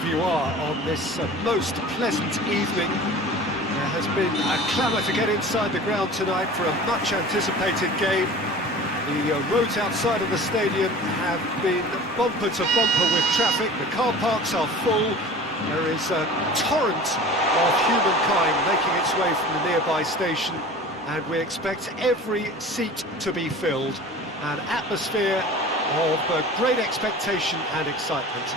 wherever you are on this most pleasant evening. There has been a clamour to get inside the ground tonight for a much-anticipated game. The roads outside of the stadium have been bumper to bumper with traffic. The car parks are full. There is a torrent of humankind making its way from the nearby station, and we expect every seat to be filled. An atmosphere of great expectation and excitement.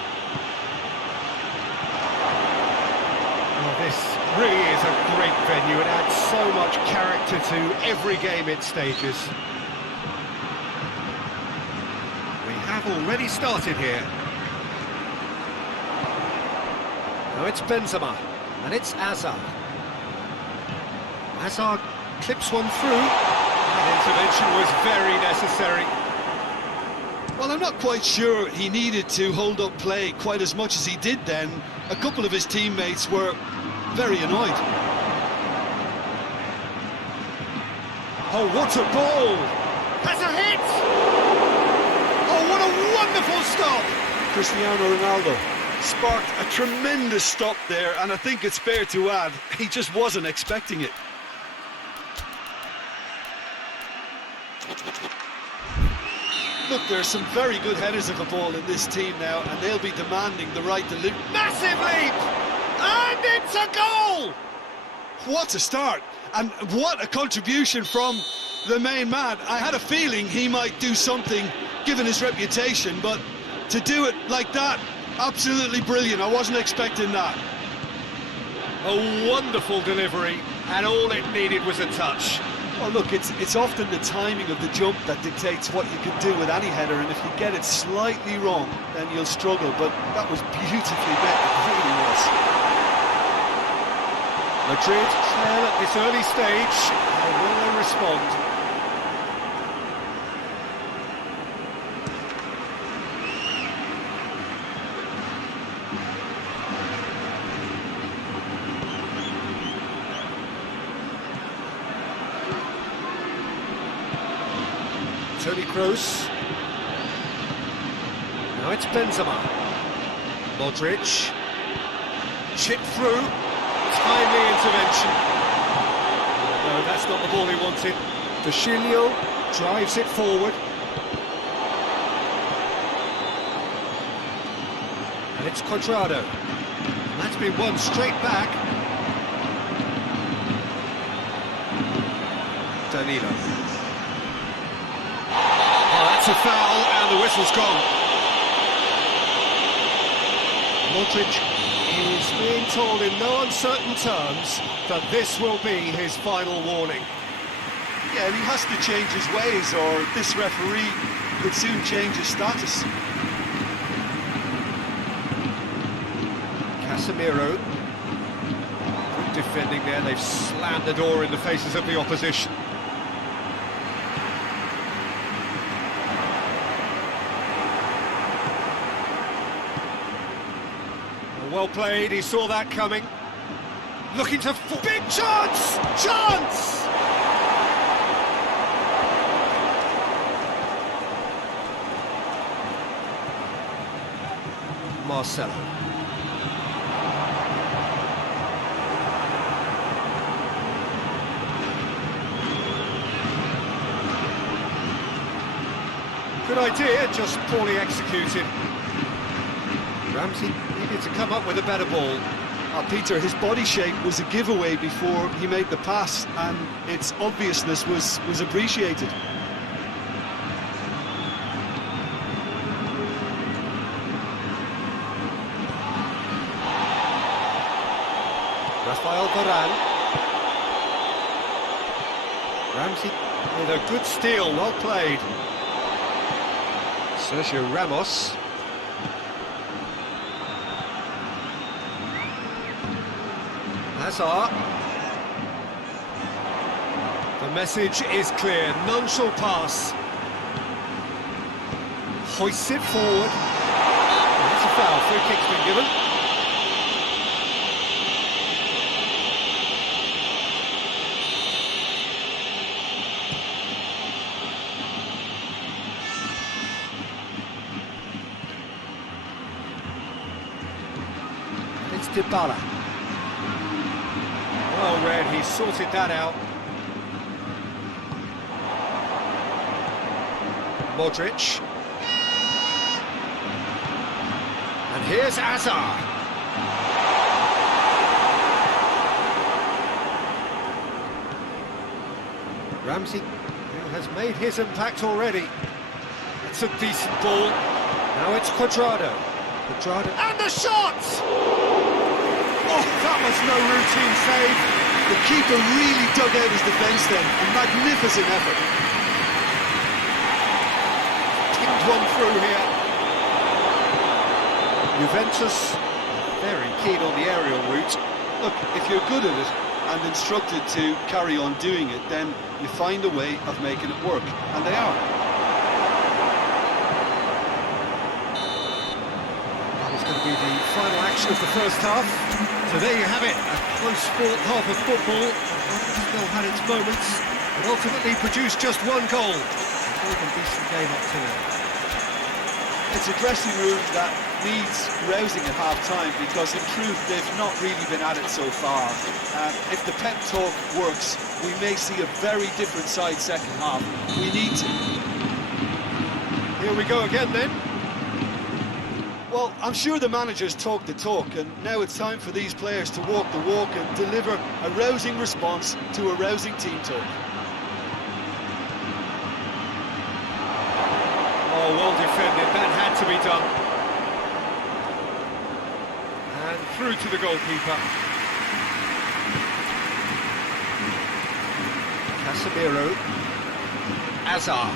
Well, this really is a great venue. It adds so much character to every game it stages. We have already started here. Now it's Benzema, and it's Azar. Azar clips one through. That intervention was very necessary. Well, I'm not quite sure he needed to hold up play quite as much as he did then. A couple of his teammates were very annoyed. Oh, what a ball! That's a hit! Oh, what a wonderful stop! Cristiano Ronaldo sparked a tremendous stop there, and I think it's fair to add, he just wasn't expecting it. Look, there are some very good headers of the ball in this team now, and they'll be demanding the right to live. Massive leap! And it's a goal! What a start, and what a contribution from the main man. I had a feeling he might do something, given his reputation, but to do it like that, absolutely brilliant. I wasn't expecting that. A wonderful delivery, and all it needed was a touch. Oh, look, it's often the timing of the jump that dictates what you can do with any header, and if you get it slightly wrong, then you'll struggle, but that was beautifully met, it really was. Madrid trail at this early stage. How will they respond? Toni Kroos. Now it's Benzema. Modric. Chip through. Timely intervention. No, that's not the ball he wanted. Vecchilio drives it forward. And it's Cuadrado. And that's been won straight back. Danilo. It's a foul, and the whistle's gone. Modric is being told in no uncertain terms that this will be his final warning. Yeah, he has to change his ways, or this referee could soon change his status. Casemiro. Good defending there, they've slammed the door in the faces of the opposition. Well played, he saw that coming. Looking to... Big chance! Chance! Marcelo. Good idea, just poorly executed. Ramsey needed to come up with a better ball. Peter, his body shape was a giveaway before he made the pass, and its obviousness was appreciated. Rafael Varane. Ramsey with a good steal, well played. Sergio Ramos. Hazard. The message is clear, none shall pass. Hoists it forward. That's a foul, free kick's been given. Dybala. Well read, he sorted that out. Modric. And here's Azar. Ramsey, who has made his impact already. It's a decent ball. Now it's Cuadrado. And the shot! Oh, that was no routine save. The keeper really dug out his defence then. A magnificent effort. Pinged one through here. Juventus, very keen on the aerial route. Look, if you're good at it and instructed to carry on doing it, then you find a way of making it work, and they are. That was going to be the final action of the first half. So there you have it, a close-fought half of football. Still had its moments, but ultimately produced just one goal. A really decent game up to now. It's a dressing room that needs rousing at half-time, because in truth they've not really been at it so far. If the pep talk works, we may see a very different side second half. We need to. Here we go again then. Well, I'm sure the managers talk the talk, and now it's time for these players to walk the walk and deliver a rousing response to a rousing team talk. Oh, well defended, that had to be done. And through to the goalkeeper. Casemiro. Azar.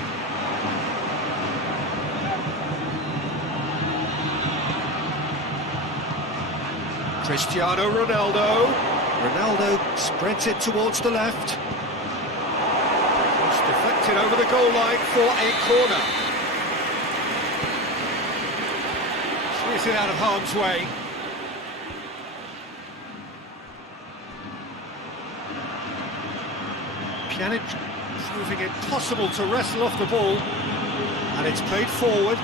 Cristiano Ronaldo. Ronaldo spreads it towards the left. It's deflected over the goal line for a corner. Clears it out of harm's way. Pjanic proving it possible to wrestle off the ball, and it's played forward.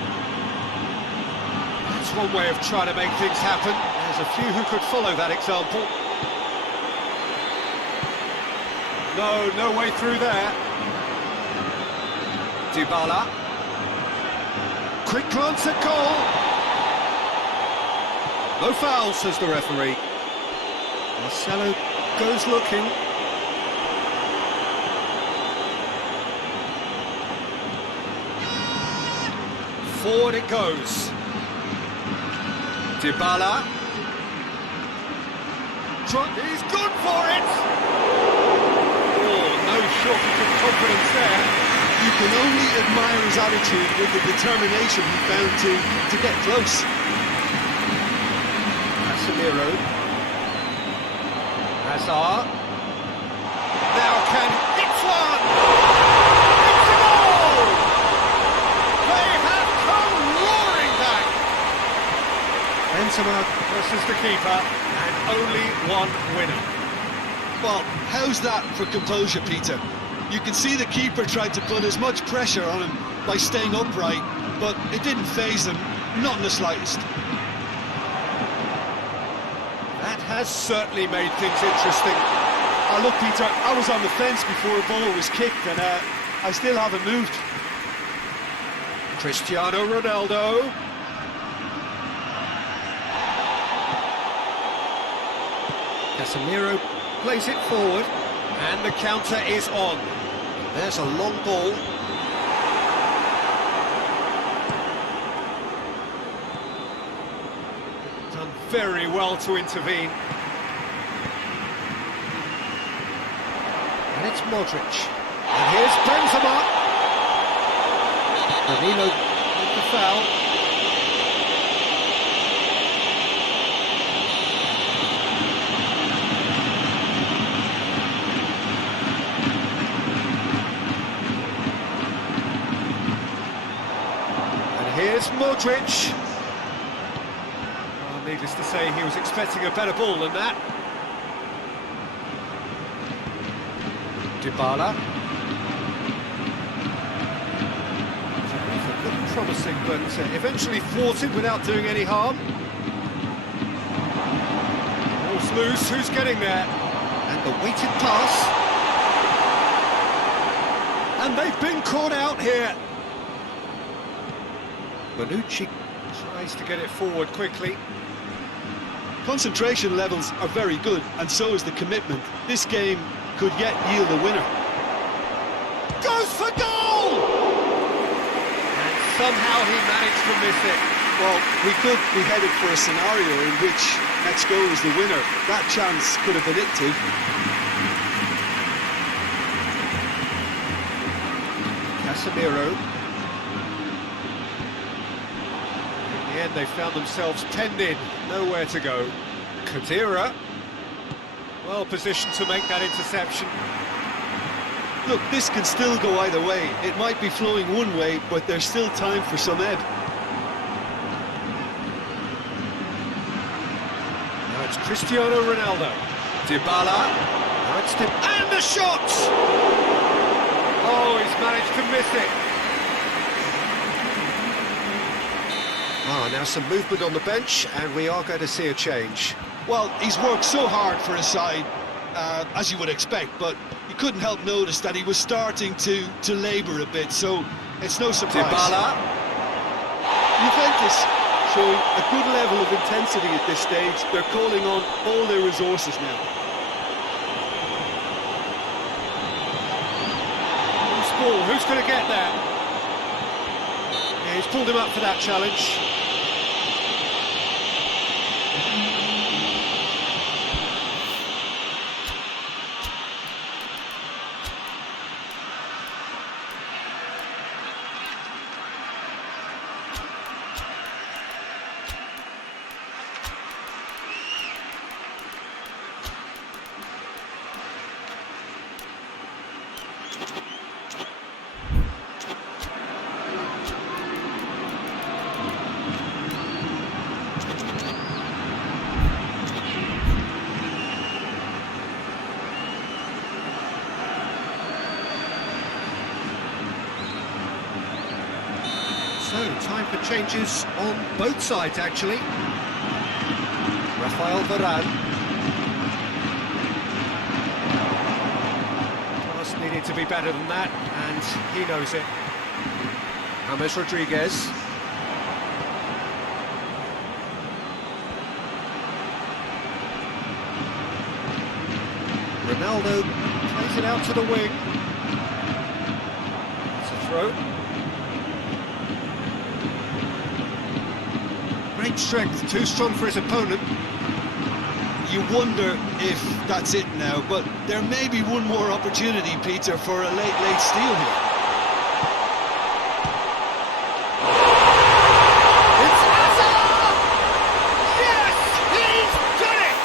That's one way of trying to make things happen. There's a few who could follow that example. No way through there. Dybala. Quick glance at goal. No foul, says the referee. Marcelo goes looking. Forward it goes. Dybala. He's good for it! Oh, no shortage of confidence there. You can only admire his attitude with the determination he found to get close. Casemiro. Hazard. Now can hit one! It's a goal! They have come roaring back! Benzema versus the keeper, and only one winner. Well, how's that for composure, Peter? You can see the keeper tried to put as much pressure on him by staying upright, but it didn't faze him, not in the slightest. That has certainly made things interesting. Oh, look, Peter, I was on the fence before a ball was kicked, and I still haven't moved. Cristiano Ronaldo. Casemiro plays it forward, and the counter is on. There's a long ball. Done very well to intervene. And it's Modric. And here's Benzema. Danilo with the foul. Here's Modric. Well, needless to say, he was expecting a better ball than that. Dybala. Looked promising, but eventually thwarted without doing any harm. Ball's loose, who's getting there? And the weighted pass. And they've been caught out here. Bonucci tries to get it forward quickly. Concentration levels are very good, and so is the commitment. This game could yet yield a winner. Goes for goal! And somehow he managed to miss it. Well, we could be headed for a scenario in which next goal is the winner. That chance could have been it too. Casemiro. In the end, they found themselves penned in, nowhere to go. Kadira, well positioned to make that interception. Look, this can still go either way. It might be flowing one way, but there's still time for some ebb. Now it's Cristiano Ronaldo. Dybala. Now it's and the shot! Oh, he's managed to miss it. Now some movement on the bench, and we are going to see a change. Well, he's worked so hard for his side, as you would expect, but you couldn't help notice that he was starting to labour a bit, so it's no surprise. Dybala. Juventus showing a good level of intensity at this stage. They're calling on all their resources now. Loose ball, who's going to get there? Yeah, he's pulled him up for that challenge. So, time for changes on both sides, actually. Rafael Varane. Pass needed to be better than that, and he knows it. James Rodriguez. Ronaldo plays it out to the wing. It's a throw. Great strength, too strong for his opponent. You wonder if that's it now, but there may be one more opportunity, Peter, for a late steal here. It's Hazard! Yes, he's done it!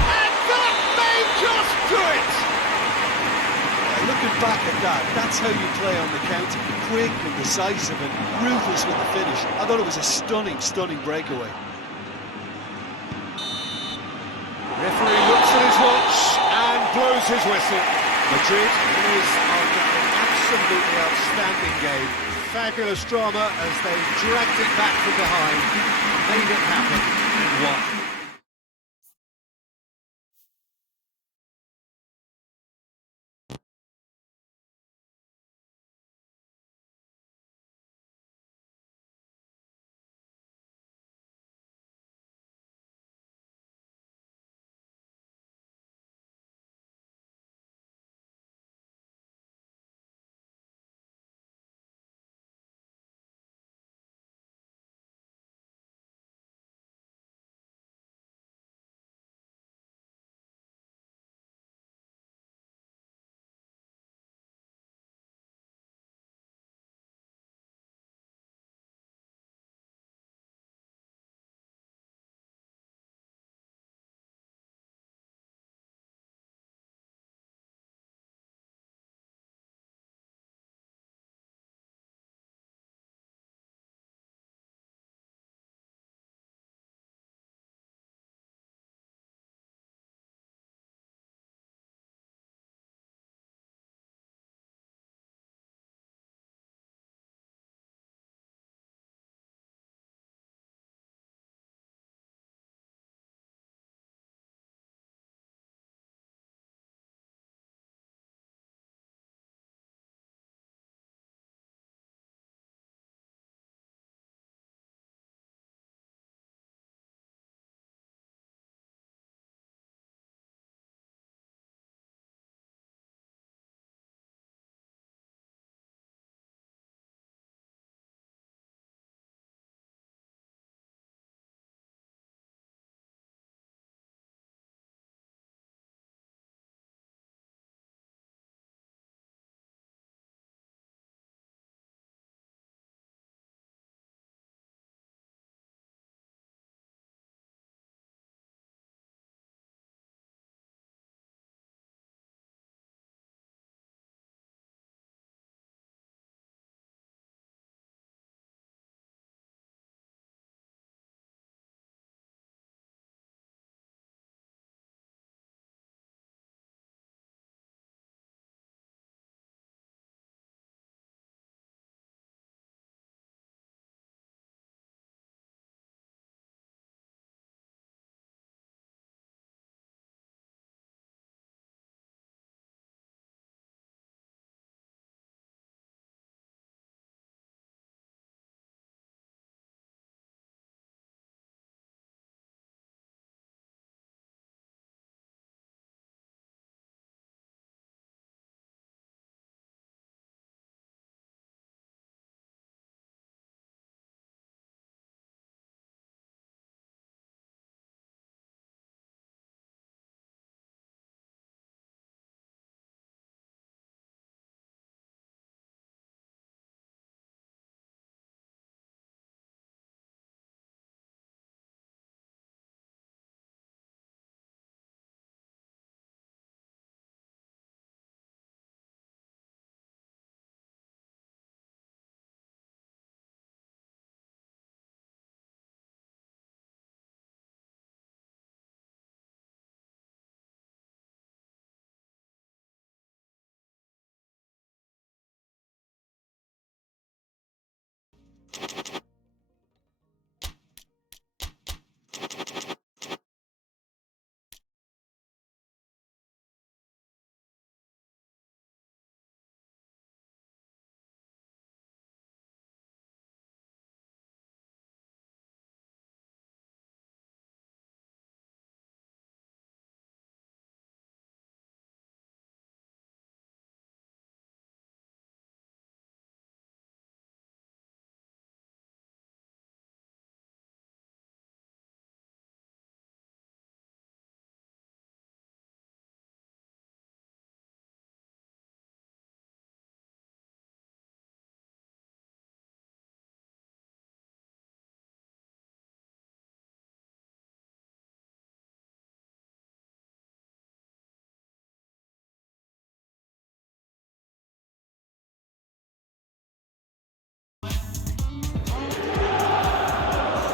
And that may just do it! Looking back at that, that's how you play on the counter. Quick and decisive and ruthless with the finish. I thought it was a stunning breakaway. Referee looks at his watch and blows his whistle. Madrid is after an absolutely outstanding game. Fabulous drama as they dragged it back from behind, made it happen and won.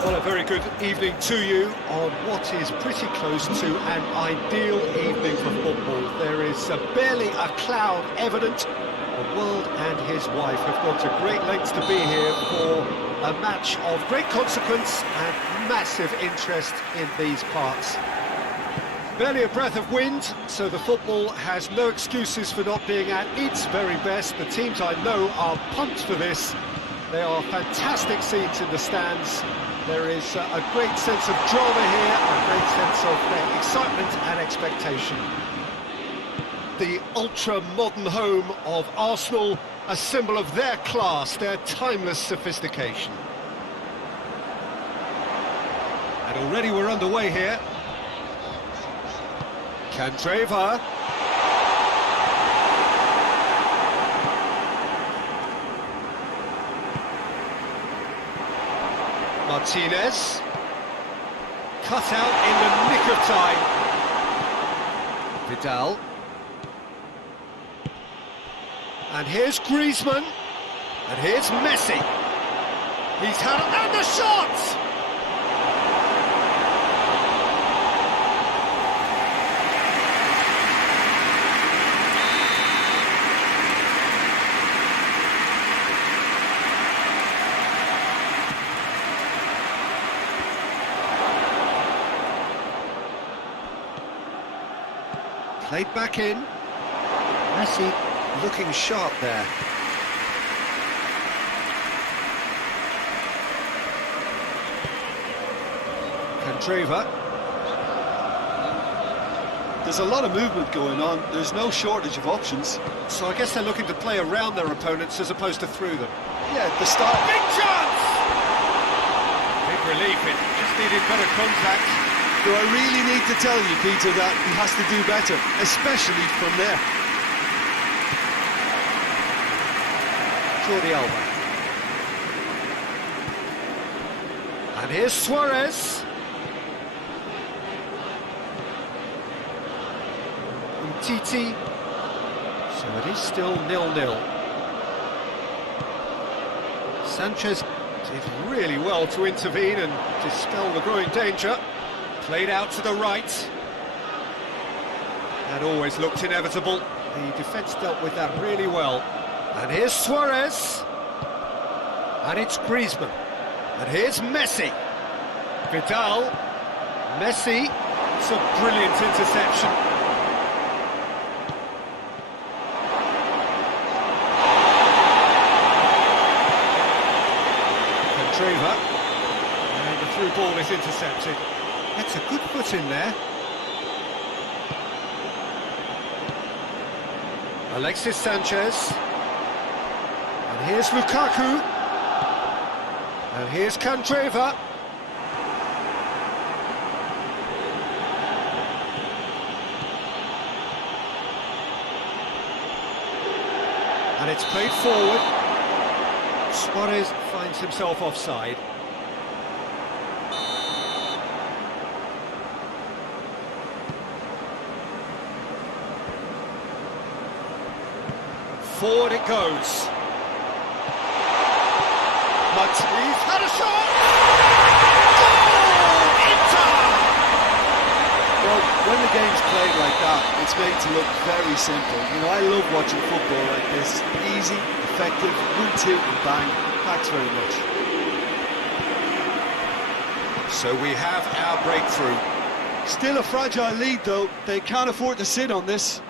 Well, a very good evening to you on what is pretty close to an ideal evening for football. There is barely a cloud evident. The world and his wife have gone to great lengths to be here for a match of great consequence and massive interest in these parts. Barely a breath of wind, so the football has no excuses for not being at its very best. The teams I know are pumped for this. There are fantastic scenes in the stands. There is a great sense of drama here, a great sense of excitement and expectation. The ultra-modern home of Arsenal, a symbol of their class, their timeless sophistication. And already we're underway here. Candreva. Martinez, cut out in the nick of time. Vidal. And here's Griezmann. And here's Messi. He's had... and the shot! Played back in. Messi looking sharp there. Candreva. There's a lot of movement going on. There's no shortage of options. So I guess they're looking to play around their opponents as opposed to through them. Yeah, the start. Big chance! Big relief, it just needed better contact. Do I really need to tell you, Peter, that he has to do better, especially from there? Jordi Alba. And here's Suarez. Umtiti. So it is still 0-0. Sanchez did really well to intervene and dispel the growing danger. Played out to the right. That always looked inevitable. The defence dealt with that really well. And here's Suarez. And it's Griezmann. And here's Messi. Vidal. Messi. It's a brilliant interception. Candreva. And the through ball is intercepted. That's a good foot in there. Alexis Sanchez. And here's Lukaku. And here's Candreva. And it's played forward. Suarez finds himself offside. Forward it goes. He's had a shot! Goal! Inter! Well, when the game's played like that, it's made to look very simple. You know, I love watching football like this. Easy, effective, 1-2 and bang. Thanks very much. So we have our breakthrough. Still a fragile lead, though. They can't afford to sit on this.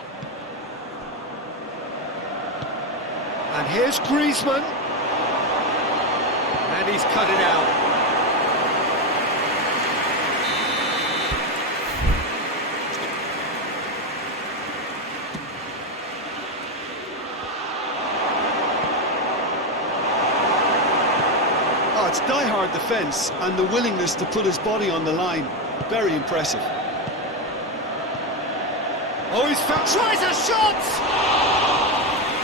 And here's Griezmann. And he's cut it out. Oh, it's die-hard defence and the willingness to put his body on the line. Very impressive. Oh, he's found... tries a shot!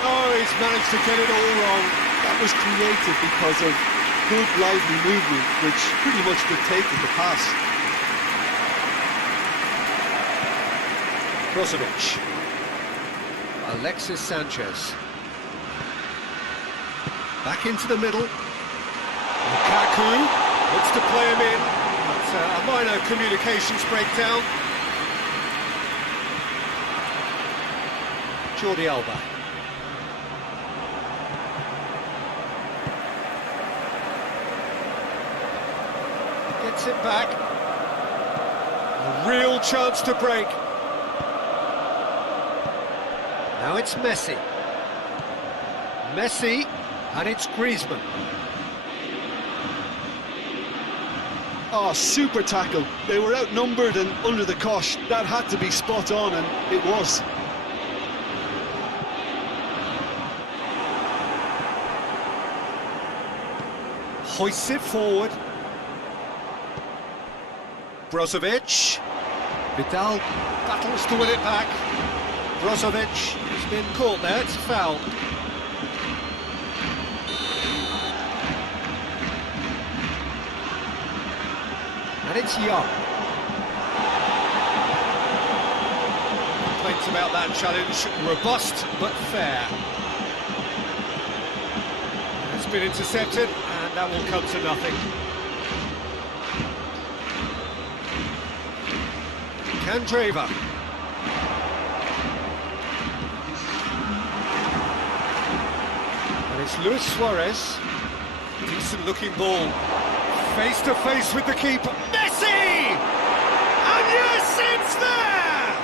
Oh, he's managed to get it all wrong. That was created because of good, lively movement, which pretty much dictated the pass. Brozovic. Alexis Sanchez. Back into the middle. Lukaku looks to play him in. That's a minor communications breakdown. Jordi Alba. Gets it back. A real chance to break. Now it's Messi. Messi, and it's Griezmann. Oh, super tackle. They were outnumbered and under the cosh. That had to be spot on, and it was. Hoists it forward. Brozovic. Vidal battles to win it back. Brozovic has been caught there, it's a foul. And it's Young. Complaints about that challenge, robust but fair. It's been intercepted, and that will come to nothing. Candreva. And it's Luis Suarez. Decent looking ball. Face to face with the keeper. Messi! And yes, it's there!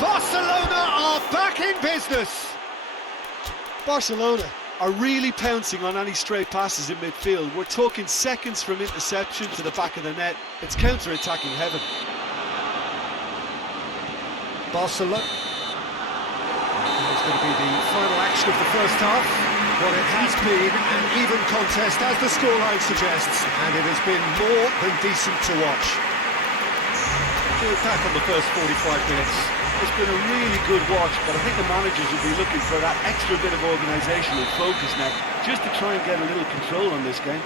Barcelona are back in business. Barcelona are really pouncing on any stray passes in midfield. We're talking seconds from interception to the back of the net. It's counter-attacking heaven. Barcelona. It's going to be the final action of the first half. Well, it has been an even contest, as the scoreline suggests, and it has been more than decent to watch. We're back on the first 45 minutes. It's been a really good watch, but I think the managers will be looking for that extra bit of organisation and focus now, just to try and get a little control on this game.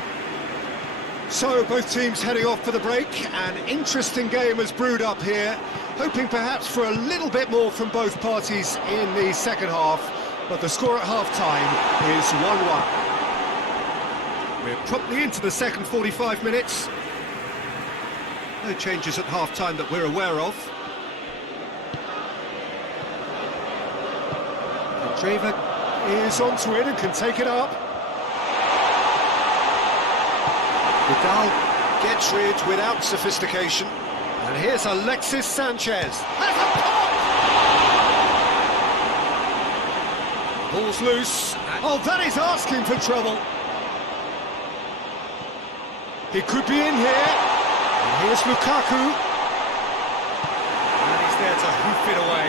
So, both teams heading off for the break. An interesting game has brewed up here, hoping perhaps for a little bit more from both parties in the second half, but the score at half-time is 1-1. We're promptly into the second 45 minutes. No changes at half-time that we're aware of. Candreva is onto it and can take it up. Vidal gets rid without sophistication. And here's Alexis Sanchez. Has a pop! Ball's loose. Oh, that is asking for trouble. He could be in here. And here's Lukaku. And he's there to hoof it away.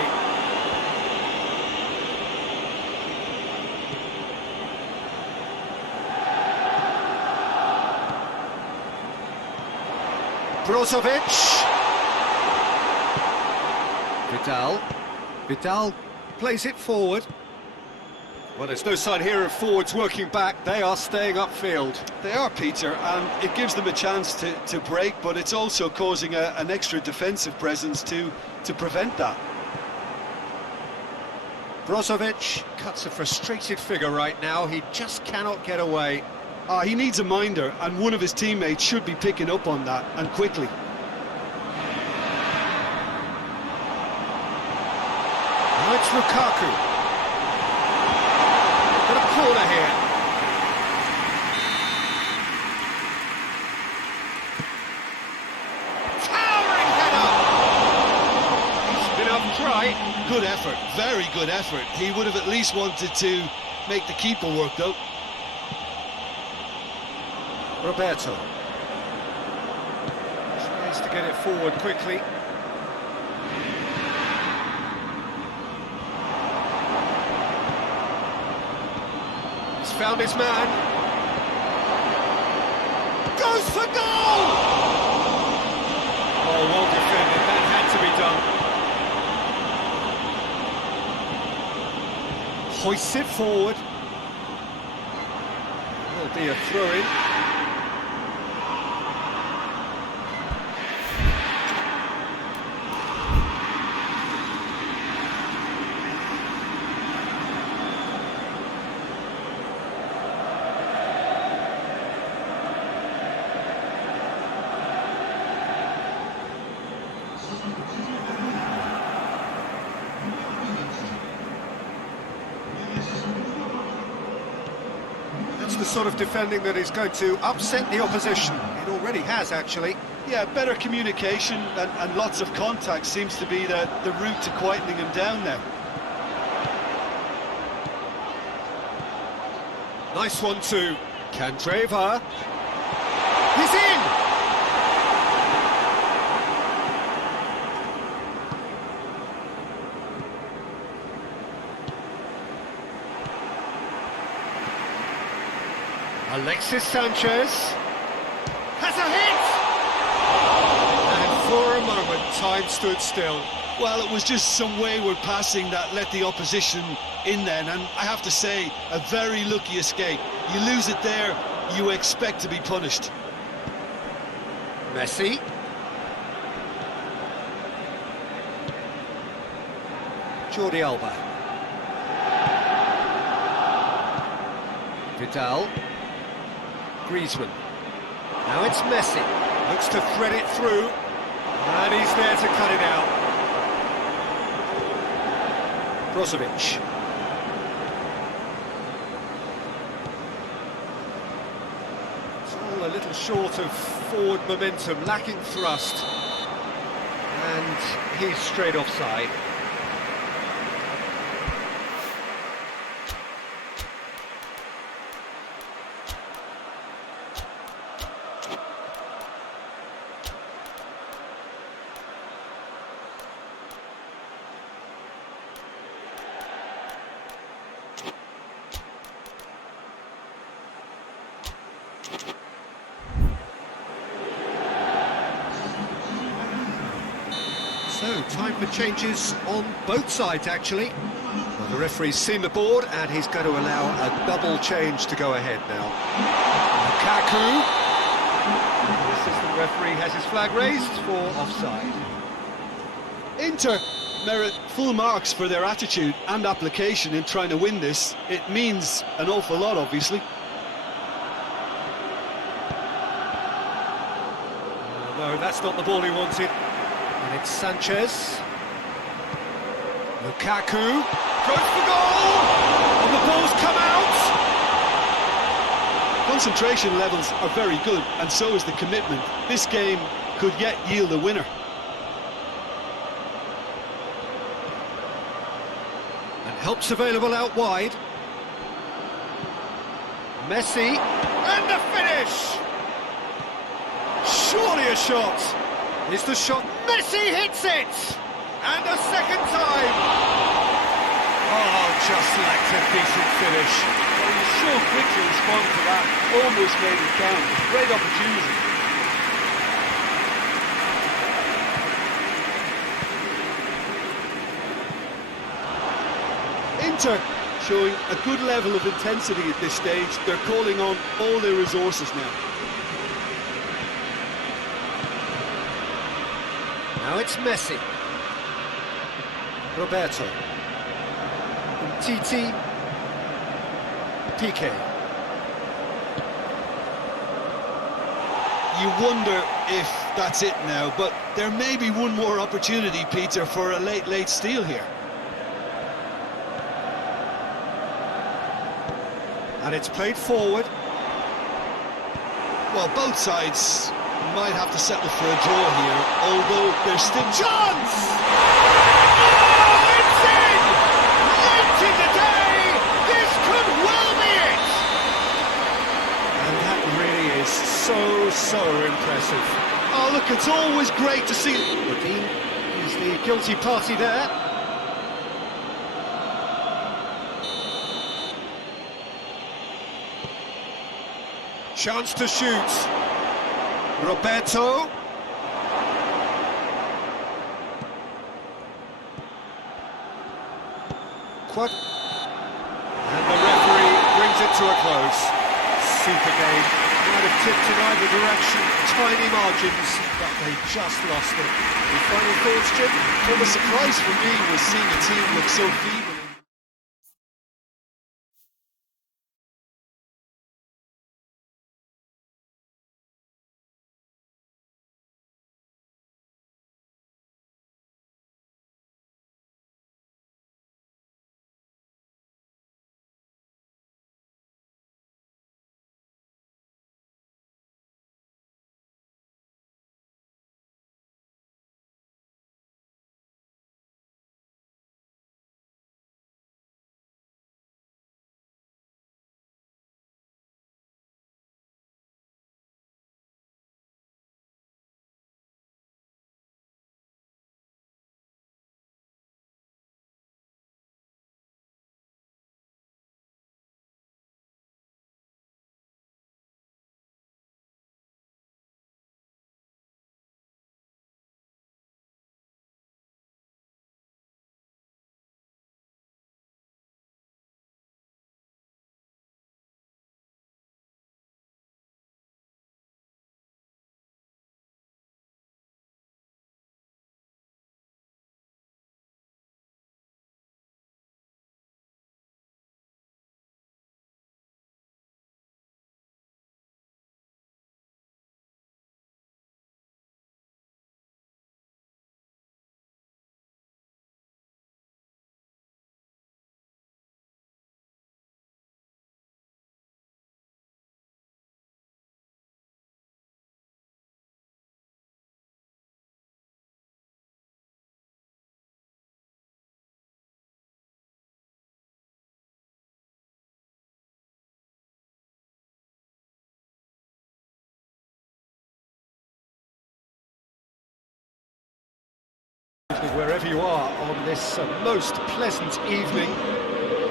Brozovic. Vidal plays it forward. Well, there's no sign here of forwards working back. They are staying upfield. They are, Peter, and it gives them a chance to break, but it's also causing an extra defensive presence to prevent that. Brozovic cuts a frustrated figure right now. He just cannot get away. He needs a minder, and one of his teammates should be picking up on that, and quickly. Now it's Lukaku. Got a corner here. Good effort, very good effort. He would have at least wanted to make the keeper work, though. Roberto tries to get it forward quickly. He's found his man. Goes for goal! Oh, well defended. That had to be done. Hoists it forward. There'll be a throw-in. That's the sort of defending that is going to upset the opposition. It already has, actually. Yeah, better communication and lots of contact seems to be the route to quietening him down now. Nice one too. Candreva. He's in! Alexis Sanchez has a hit! And for a moment, time stood still. Well, it was just some wayward passing that let the opposition in then, and I have to say, a very lucky escape. You lose it there, you expect to be punished. Messi. Jordi Alba. Vidal. Griezmann. Now it's Messi. Looks to thread it through. And he's there to cut it out. Brozovic. It's all a little short of forward momentum, lacking thrust. And he's straight offside. So, time for changes on both sides, actually. Well, the referee's seen the board, and he's going to allow a double change to go ahead now. Lukaku. The assistant referee has his flag raised for offside. Inter merit full marks for their attitude and application in trying to win this. It means an awful lot, obviously. No, that's not the ball he wanted. And it's Sanchez. Lukaku goes for goal! And the ball's come out! Concentration levels are very good, and so is the commitment. This game could yet yield a winner. And help's available out wide. Messi, and the finish! Surely a shot! Is the shot? Messi hits it! And a second time! Oh, just lacked a decent finish. Well, he was so quick to respond to that, almost made it count. Great opportunity. Inter showing a good level of intensity at this stage. They're calling on all their resources now. Now it's Messi. Roberto. Titi. Piqué. You wonder if that's it now, but there may be one more opportunity, Peter, for a late steal here. And it's played forward. Well, both sides might have to settle for a draw here, although there's still... Chance! Oh, it's so impressive. Oh, look, it's always great to see... Dean is the guilty party there. Chance to shoot. Roberto. And the referee brings it to a close. Super game. Might have tipped in either direction, tiny margins, but they just lost it. Any final thoughts, Jim? Well, the surprise for me was seeing a team look so feeble. Wherever you are on this most pleasant evening,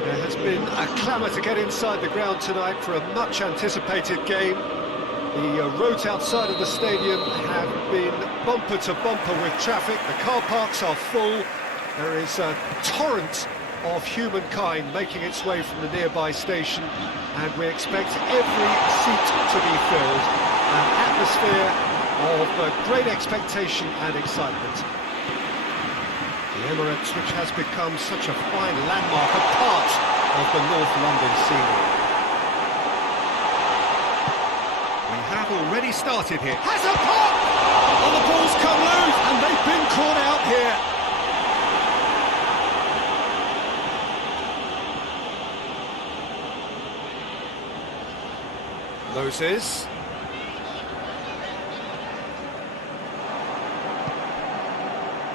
there has been a clamour to get inside the ground tonight for a much anticipated game. The roads outside of the stadium have been bumper to bumper with traffic. The car parks are full. There is a torrent of humankind making its way from the nearby station, and we expect every seat to be filled. An atmosphere of great expectation and excitement. The Emirates, which has become such a fine landmark, a part of the North London scenery. We have already started here. Has a pop! Oh, the ball's come loose, and they've been caught out here. Moses.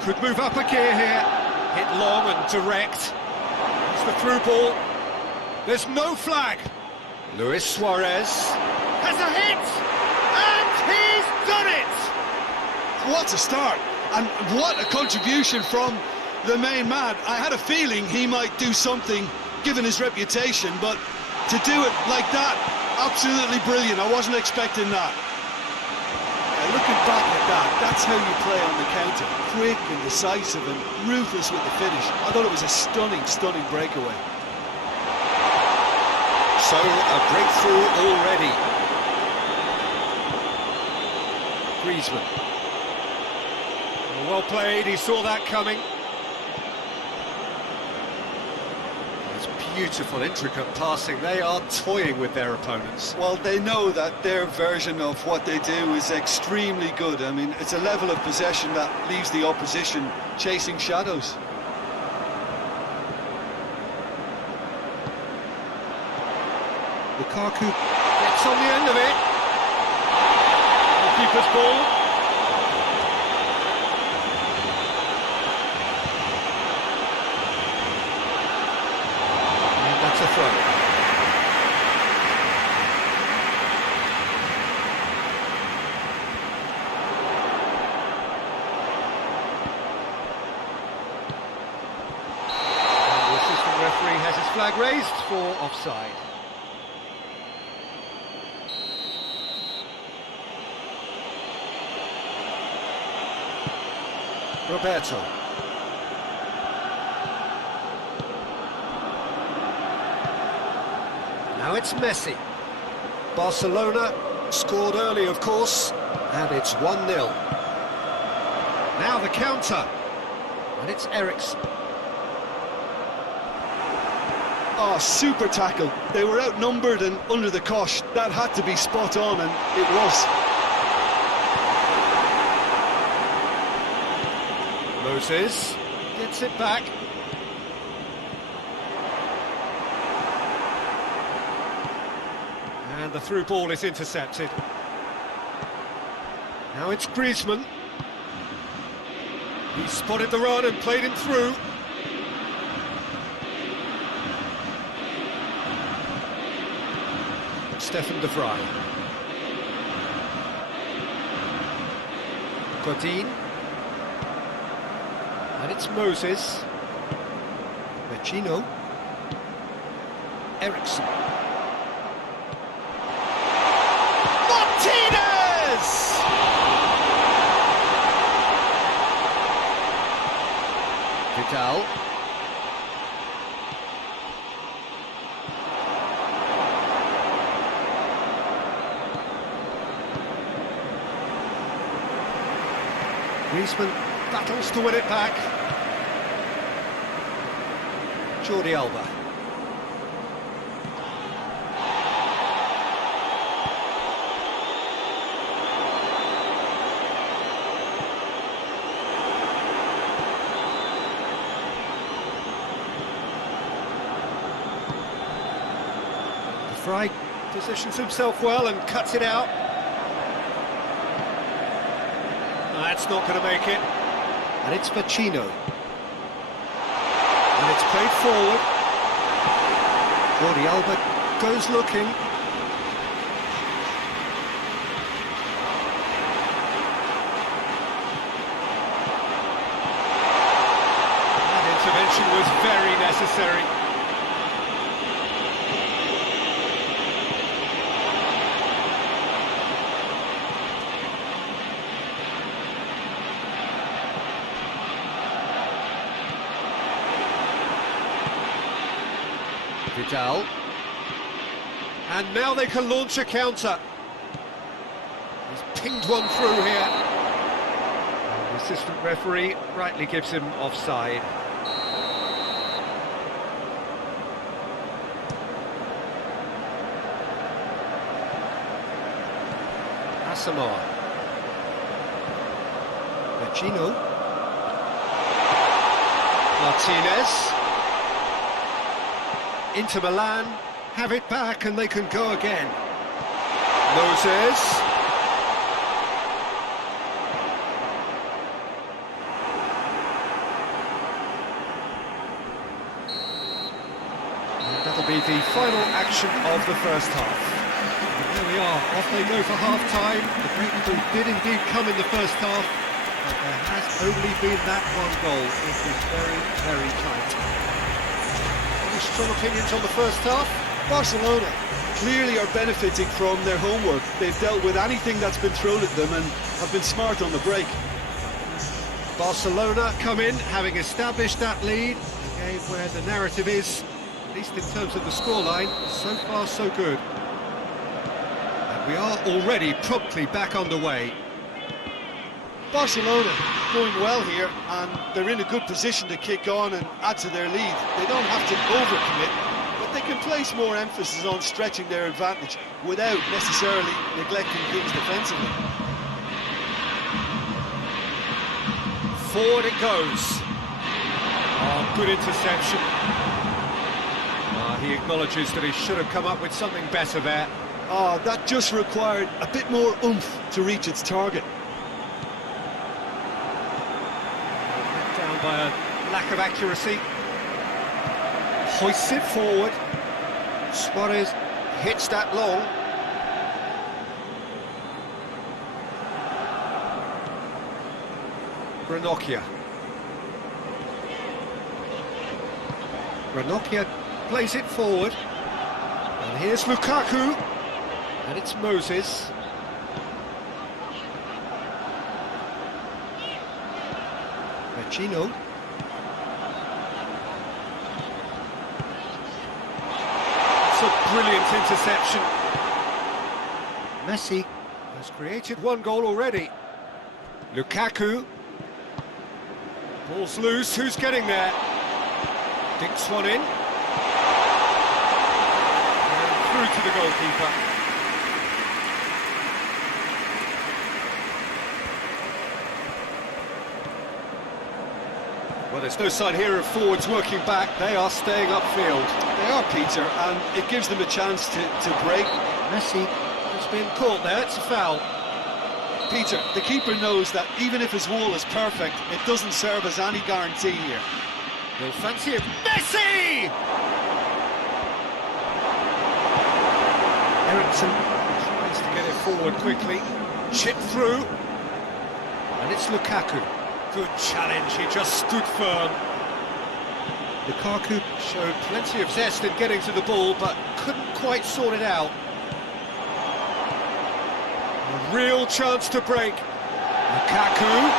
Could move up a gear here. Hit long and direct. It's the through ball. There's no flag. Luis Suarez has a hit, and he's done it! What a start, and what a contribution from the main man. I had a feeling he might do something, given his reputation, but to do it like that, absolutely brilliant. I wasn't expecting that. Looking back at that, that's how you play on the counter. Quick and decisive and ruthless with the finish. I thought it was a stunning, stunning breakaway. So, a breakthrough already. Griezmann. Well played, he saw that coming. Beautiful, intricate passing. They are toying with their opponents. Well, they know that their version of what they do is extremely good. I mean, it's a level of possession that leaves the opposition chasing shadows. Lukaku gets on the end of it. The keeper's ball. That's a throw. flag raised for offside. Roberto. Now it's Messi. Barcelona scored early, of course, and it's 1-0. Now the counter, and it's Eriksen. Oh, super tackle. They were outnumbered and under the cosh. That had to be spot on, and it was. Moses gets it back. And the through ball is intercepted. Now it's Griezmann. He spotted the run and played him through. Stefan de Vrij. Godin. And it's Moses. Vecino. Eriksen. Martinez! Vidal. Griezmann battles to win it back. Jordi Alba. Fry positions himself well and cuts it out. That's not going to make it. And it's Vecino. And it's played forward. Jordi Alba goes looking. That intervention was very necessary. Vidal. And now they can launch a counter. He's pinged one through here. And the assistant referee rightly gives him offside. Asamoah. Vecino. Martinez. Inter Milan have it back and they can go again. Moses. And that'll be the final action of the first half. And there we are, off they go for half-time. The breakthrough did indeed come in the first half, but there has only been that one goal. It was very, very tight. Strong opinions on the first half. Barcelona clearly are benefiting from their homework. They've dealt with anything that's been thrown at them and have been smart on the break. Barcelona come in, having established that lead. A game where the narrative is, at least in terms of the scoreline, so far so good. And we are already promptly back underway. Barcelona going well here, and they're in a good position to kick on and add to their lead. They don't have to overcommit, but they can place more emphasis on stretching their advantage without necessarily neglecting things defensively. Forward it goes. Oh, good interception. He acknowledges that he should have come up with something better there. Oh, that just required a bit more oomph to reach its target. Down by a lack of accuracy. Hoists it forward. Suarez hits that long. Ranocchia. Ranocchia plays it forward. And here's Lukaku. And it's Moses. Vecino. It's a brilliant interception. Messi has created one goal already. Lukaku. Ball's loose, who's getting there? Dinks one in. And through to the goalkeeper. Well, there's no sign here of forwards working back. They are staying upfield. They are, Peter, and it gives them a chance to break. Messi has been caught there, it's a foul. Peter, the keeper knows that even if his wall is perfect, it doesn't serve as any guarantee here. He'll fancy it. Messi! Ericsson tries to get it forward quickly. Chip through. And it's Lukaku. Good challenge, he just stood firm. Lukaku showed plenty of zest in getting to the ball, but couldn't quite sort it out. A real chance to break. Lukaku.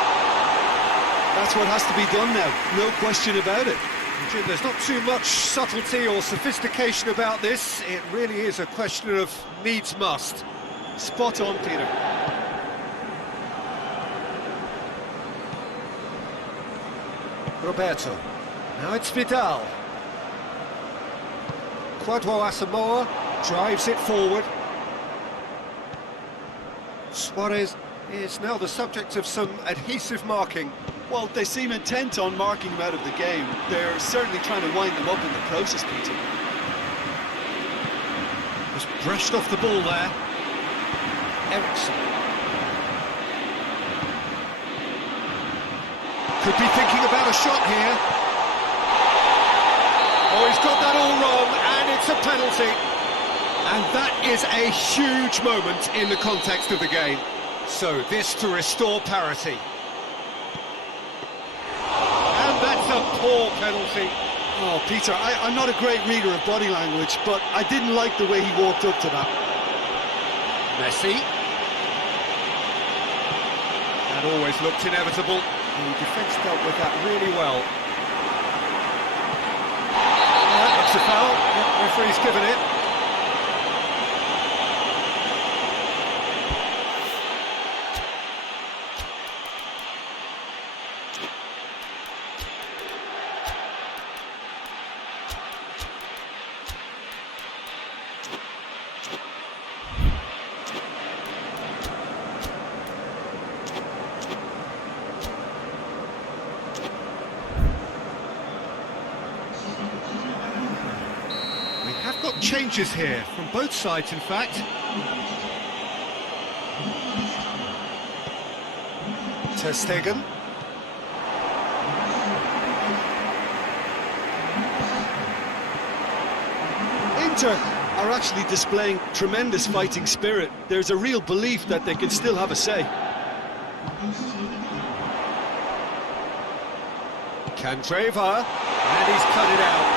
That's what has to be done now, no question about it. Jim, there's not too much subtlety or sophistication about this. It really is a question of needs must. Spot on, Peter. Roberto. Now it's Vidal. Kwadwo Asamoah drives it forward. Suarez is now the subject of some adhesive marking. Well, they seem intent on marking him out of the game. They're certainly trying to wind them up in the process, Peter. Just brushed off the ball there. Ericsson. Could be thinking about a shot here. Oh, he's got that all wrong, and it's a penalty. And that is a huge moment in the context of the game. So this to restore parity. And that's a poor penalty. Oh, Peter, I'm not a great reader of body language, but I didn't like the way he walked up to that. Messi. That always looked inevitable. The defence dealt with that really well. That's a foul. Yep, referee's given it. Changes here from both sides, in fact. Ter Stegen. Inter are actually displaying tremendous fighting spirit. There's a real belief that they can still have a say. Candreva, and he's cut it out.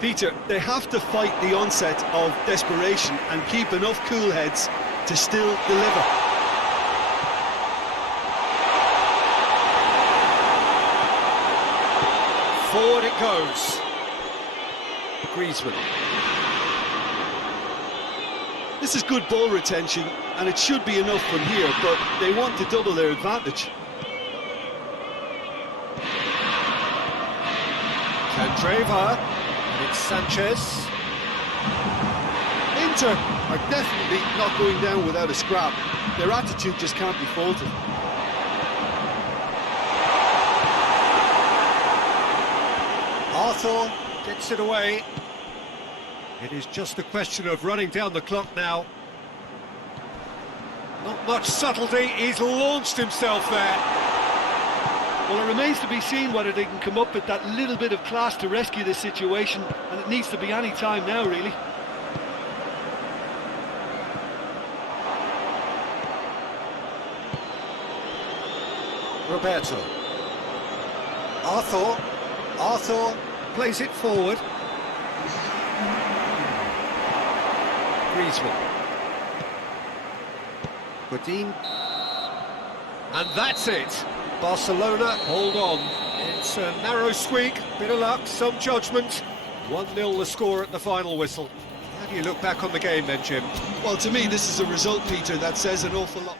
Peter, they have to fight the onset of desperation and keep enough cool heads to still deliver. Forward it goes. Griezmann. This is good ball retention, and it should be enough from here, but they want to double their advantage. Candreva. It's Sanchez. Inter are definitely not going down without a scrap. Their attitude just can't be faulted. Arthur gets it away. It is just a question of running down the clock now. Not much subtlety, he's launched himself there. Well, it remains to be seen whether they can come up with that little bit of class to rescue this situation, and it needs to be any time now, really. Roberto. Arthur. Arthur plays it forward. Griezmann. Godin. And that's it. Barcelona hold on. It's a narrow squeak, bit of luck, some judgment. 1-0 the score at the final whistle. How do you look back on the game then, Jim? Well, to me, this is a result, Peter, that says an awful lot.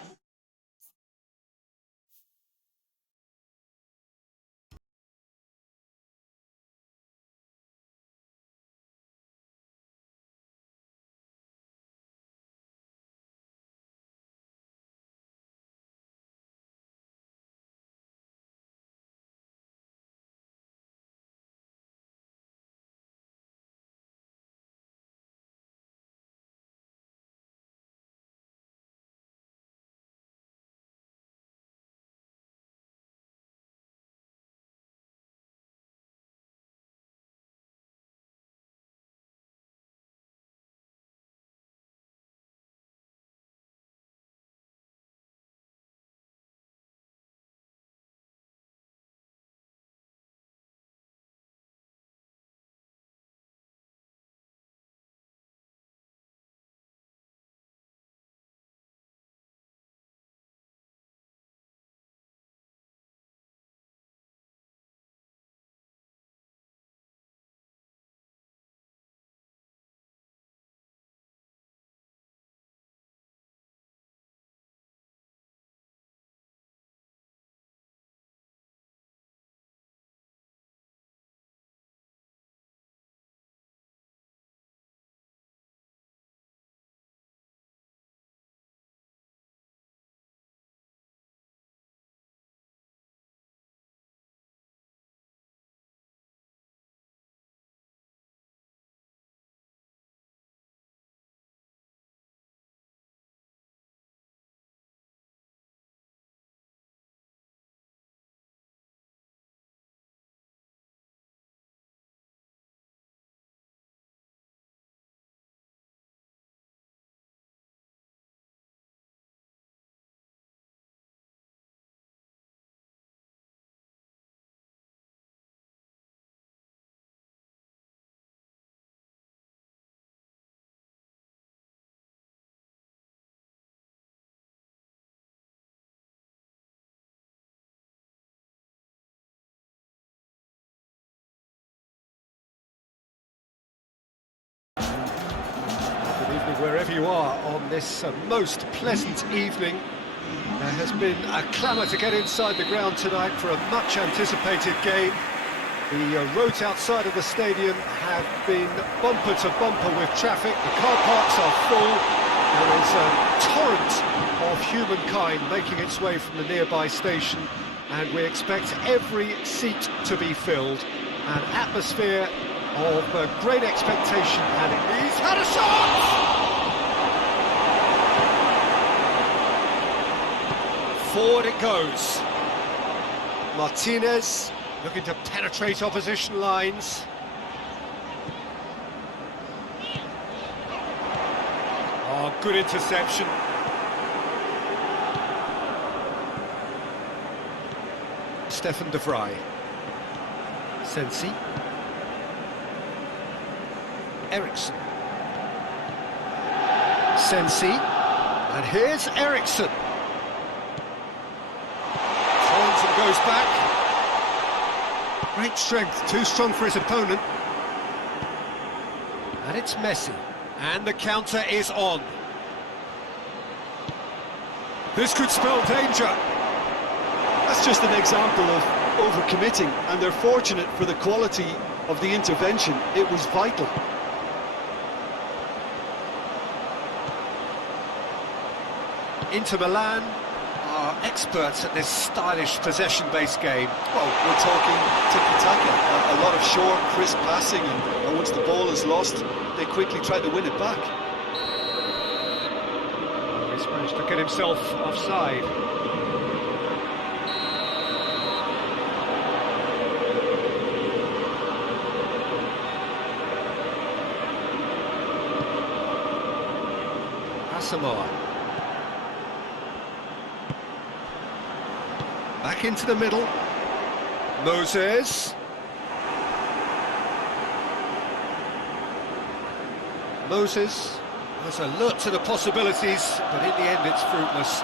Wherever you are on this most pleasant evening, there has been a clamour to get inside the ground tonight for a much anticipated game. The roads outside of the stadium have been bumper to bumper with traffic. The car parks are full. There is a torrent of humankind making its way from the nearby station, and we expect every seat to be filled. An atmosphere of great expectation, and he's had a shot! Forward it goes. Martinez looking to penetrate opposition lines. Oh, good interception. Stefan de Vrij. Sensi. Eriksson. Sensi. And here's Eriksson. Turns and goes back. Great strength, too strong for his opponent. And it's Messi. And the counter is on. This could spell danger. That's just an example of overcommitting, and they're fortunate for the quality of the intervention. It was vital. Inter Milan are experts at this stylish possession-based game. Well, we're talking tiki-taka, a lot of short, crisp passing, and once the ball is lost, they quickly try to win it back. He's managed to get himself offside. Asamoah. Back into the middle. Moses. Moses was alert to the possibilities, but in the end it's fruitless.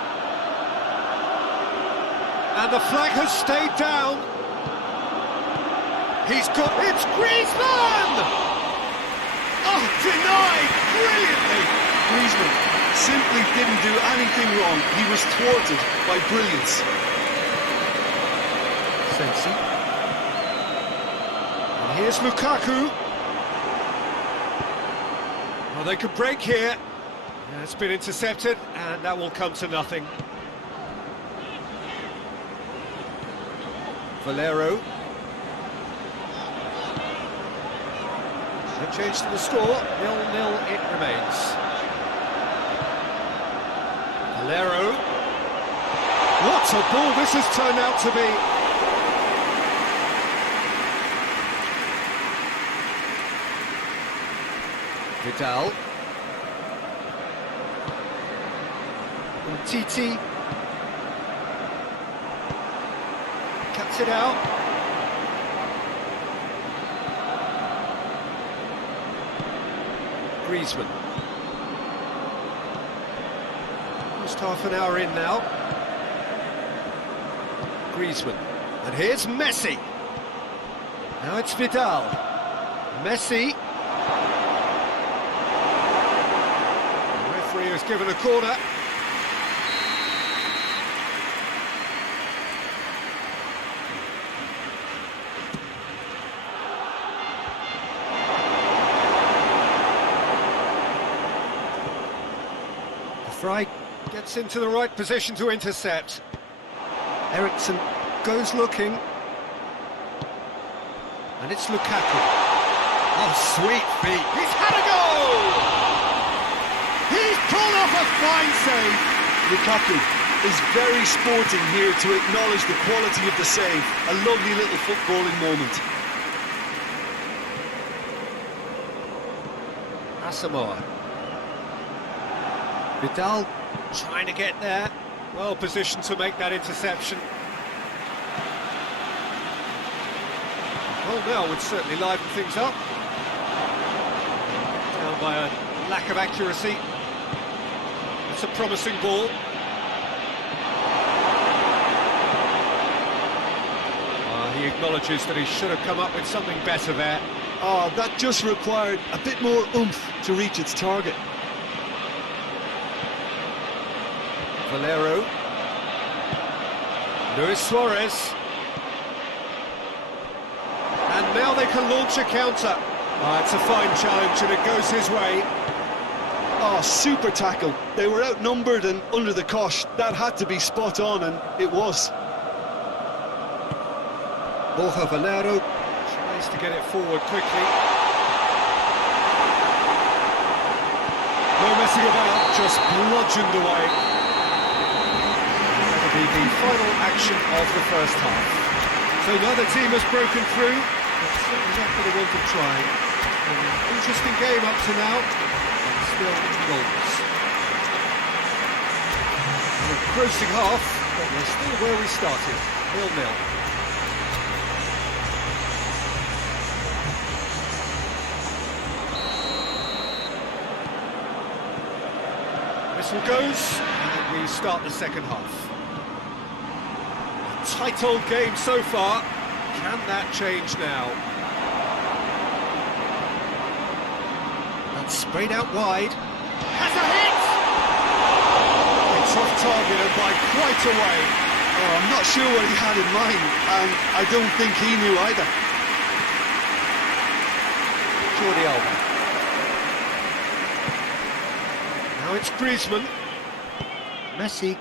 And the flag has stayed down. He's got... It's Griezmann! Oh, denied brilliantly! Griezmann simply didn't do anything wrong. He was thwarted by brilliance. Sensi. And here's Lukaku. Well, they could break here. It's been intercepted, and that will come to nothing. Valero. No change to the score, 0-0 it remains. Valero. What a ball this has turned out to be. Vidal. Titi. Cuts it out. Griezmann. Just half an hour in now. Griezmann. And here's Messi. Now it's Vidal. Messi. The referee has given a corner. Fry gets into the right position to intercept. Eriksson goes looking. And it's Lukaku. Oh, sweet feet. He's had a goal! He's pulled off a fine save. Lukaku is very sporting here to acknowledge the quality of the save. A lovely little footballing moment. Asamoah. Vidal trying to get there, well positioned to make that interception. Well, now would certainly liven things up. Down by a lack of accuracy. It's a promising ball. He acknowledges that he should have come up with something better there. Oh, that just required a bit more oomph to reach its target. Valero. Luis Suarez. And now they can launch a counter. It's a fine challenge and it goes his way. Oh, super tackle. They were outnumbered and under the cosh. That had to be spot on, and it was. Borja Valero tries to get it forward quickly. No messing about, just bludgeoned away. That'll be the final action of the first half. So neither team has broken through, but certainly not for the want of trying. An interesting game up to now, and still goals. An engrossing half, but we're still where we started, 0-0. Whistle goes, and we start the second half. A tight old game so far. Can that change now? That's sprayed out wide. Has a hit! It's off target and by quite a way. Oh, I'm not sure what he had in mind, and I don't think he knew either. Jordi Alba. Now it's Griezmann. Messi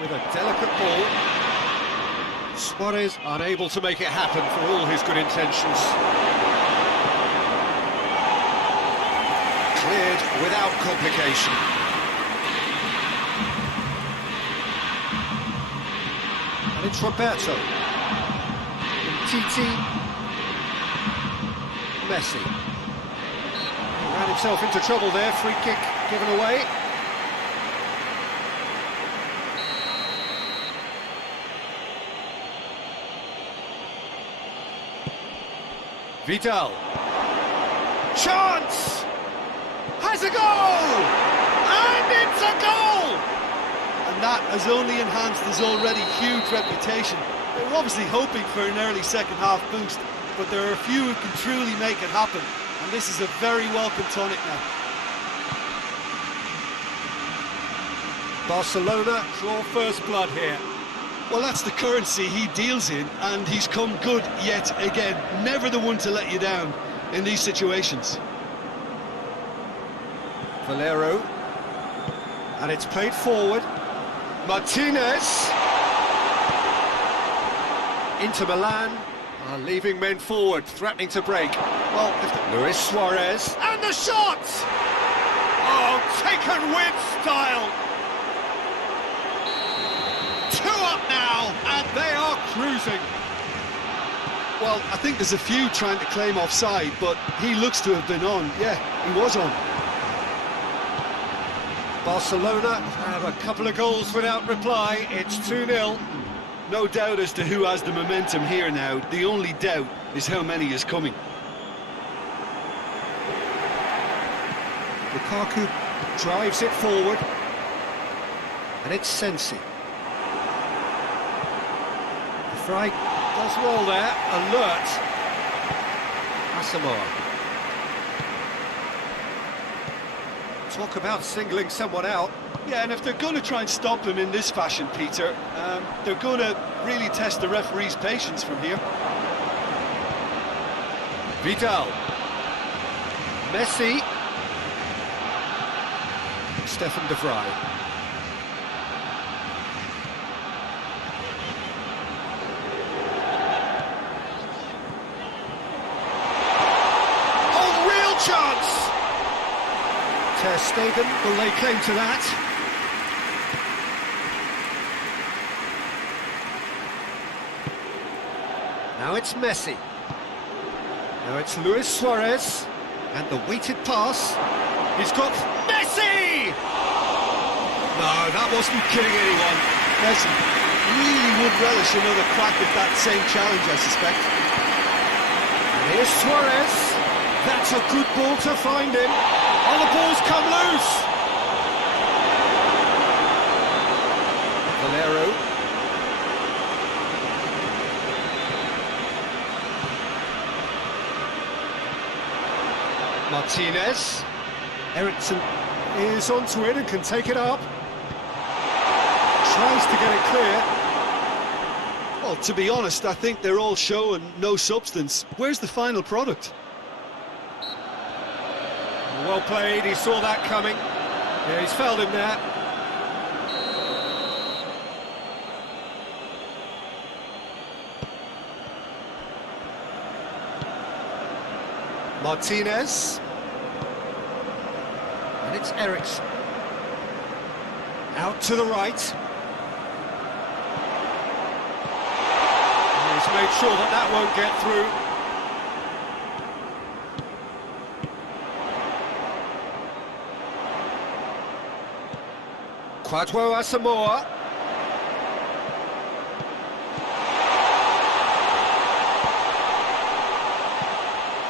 with a delicate ball. Suarez unable to make it happen for all his good intentions. Cleared without complication. And it's Roberto. Titi. Messi. Ran himself into trouble there, free kick given away. Vidal. Chance! Has has a goal! And it's a goal! And that has only enhanced his already huge reputation. They were obviously hoping for an early second half boost, but there are a few who can truly make it happen, and this is a very welcome tonic now. Barcelona draw first blood here. Well, that's the currency he deals in, and he's come good yet again. Never the one to let you down in these situations. Valero. And it's played forward. Martinez. Inter Milan are leaving men forward, threatening to break. Well, Luis Suarez. And the shot! Oh, taken with style! 2 up now, and they are cruising. well, I think there's a few trying to claim offside, but he looks to have been on. Yeah, he was on. Barcelona have a couple of goals without reply. It's 2-0. No doubt as to who has the momentum here now. The only doubt is how many is coming. Lukaku drives it forward. And it's Sensi. The fry does well there. Alert. Asamoah. Talk about singling someone out. Yeah, and if they're going to try and stop him in this fashion, Peter, they're going to really test the referee's patience from here. Vidal. Messi. Stefan de Vrij. Oh, real chance! Ter Stegen will lay claim to that. Now it's Messi. Now it's Luis Suarez. And the weighted pass. He's got Messi! No, that wasn't kidding anyone. Messi really would relish another crack at that same challenge, I suspect. And here's Suarez. That's a good ball to find him. Oh, the ball's come loose. Valero. Martinez. Eriksson is onto it and can take it up. Tries to get it clear. Well, to be honest, I think they're all show and no substance. Where's the final product? Well played, he saw that coming. Yeah, he's fouled him there. Martinez. And it's Eriksson. Out to the right. And he's made sure that that won't get through. Kwadwo Asamoah.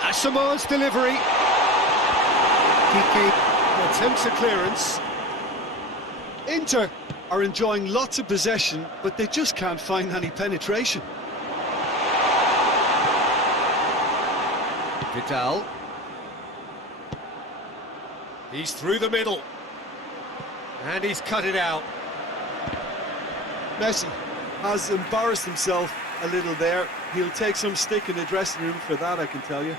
Asamoah's delivery. Kike attempts a clearance. Inter are enjoying lots of possession, but they just can't find any penetration. Vidal. He's through the middle. And he's cut it out. Messi has embarrassed himself a little there. He'll take some stick in the dressing room for that, I can tell you.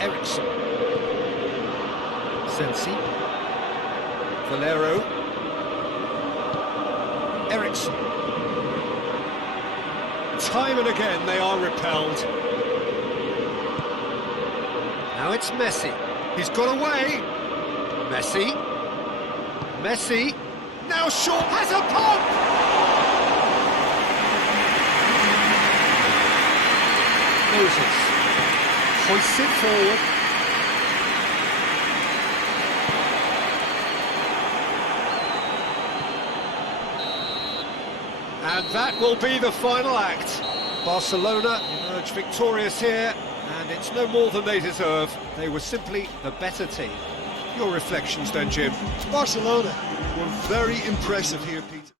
Eriksson. Sensi. Valero. Eriksson. Time and again they are repelled. Now it's Messi. He's got away. Messi. Messi. Now short has a pop. Moses. Hoists it forward. And that will be the final act. Barcelona emerge victorious here. And it's no more than they deserve. They were simply the better team. Your reflections then, Jim? Barcelona were very impressive here, Peter.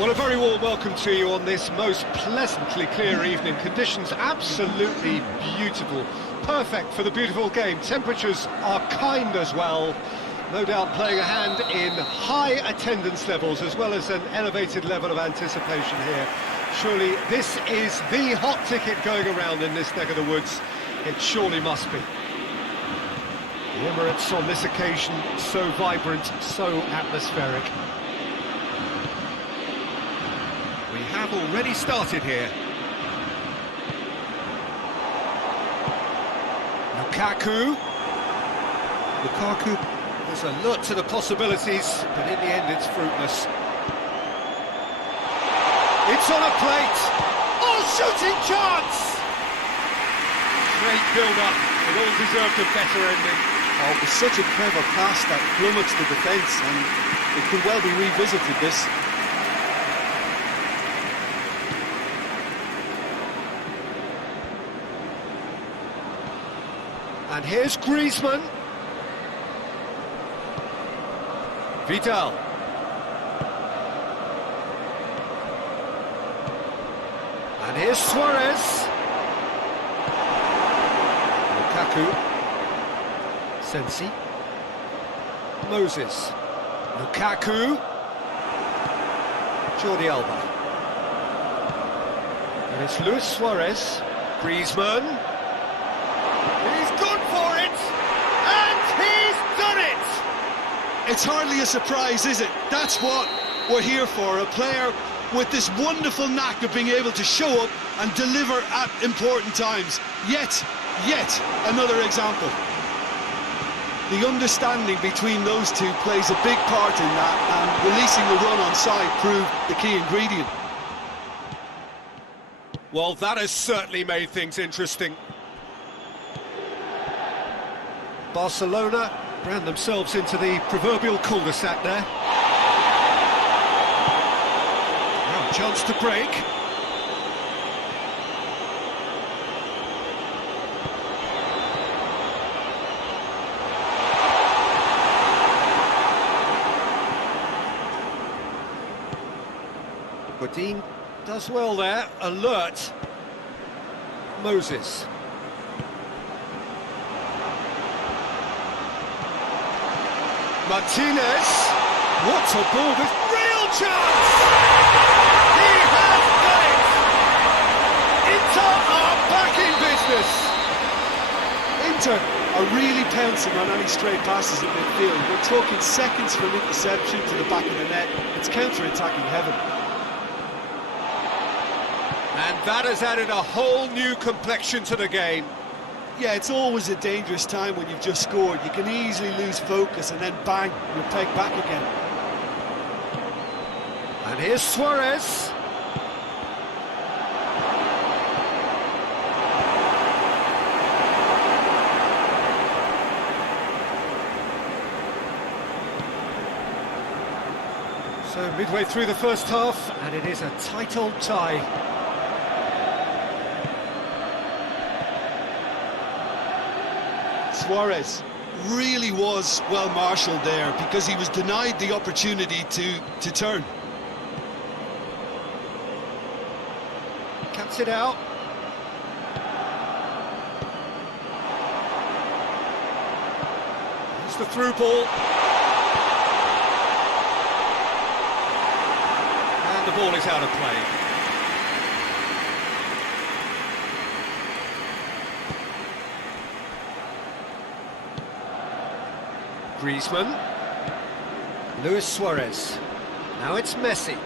Well, a very warm welcome to you on this most pleasantly clear evening. Conditions absolutely beautiful. Perfect for the beautiful game. Temperatures are kind as well. No doubt playing a hand in high attendance levels as well as an elevated level of anticipation here. Surely this is the hot ticket going around in this neck of the woods. It surely must be. The Emirates on this occasion so vibrant, so atmospheric. We have already started here. Lukaku is alert to the possibilities, but in the end it's fruitless. It's on a plate! Oh, shooting chance! Great build-up, it all deserved a better ending. Oh, it was such a clever pass that plummets the defence, and it could well be revisited, this. And here's Griezmann. Vidal. And here's Suarez. Lukaku. Sensi. Moses. Lukaku. Jordi Alba. And it's Luis Suarez. Griezmann. He's gone for it, and he's done it! It's hardly a surprise, is it? That's what we're here for, a player with this wonderful knack of being able to show up and deliver at important times. Yet another example. The understanding between those two plays a big part in that, and releasing the run on side proved the key ingredient. Well, that has certainly made things interesting. Barcelona ran themselves into the proverbial cul-de-sac there. Now a chance to break. Godin does well there, alert. Moses. Martinez, what a ball, with real chance! He has done it! Inter are back in business! Inter are really pouncing on any stray passes in midfield. We're talking seconds from interception to the back of the net. It's counter-attacking heaven. And that has added a whole new complexion to the game. Yeah, it's always a dangerous time when you've just scored. You can easily lose focus and then bang, you're pegged back again. And here's Suarez. So midway through the first half, and it is a tight old tie. Suarez really was well marshalled there because he was denied the opportunity to turn. Cuts it out. Here's the through ball. And the ball is out of play. Griezmann. Luis Suarez. Now it's Messi.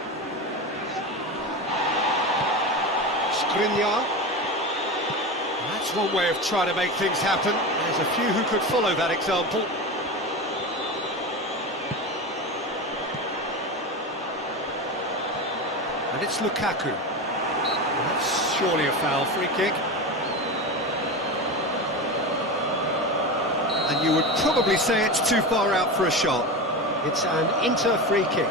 Skriniar. That's one way of trying to make things happen. There's a few who could follow that example. And it's Lukaku. That's surely a foul, free kick. And you would probably say it's too far out for a shot. It's an Inter free kick.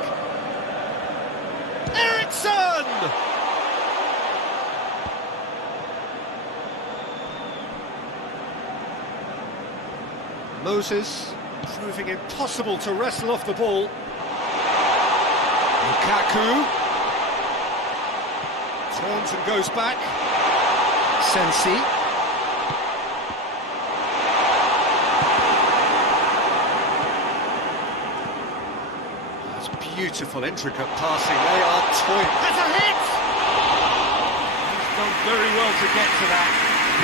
Eriksson! Moses proving impossible to wrestle off the ball. Lukaku turns and goes back. Sensi. That's beautiful, intricate passing. They are toying. That's a hit! He's done very well to get to that.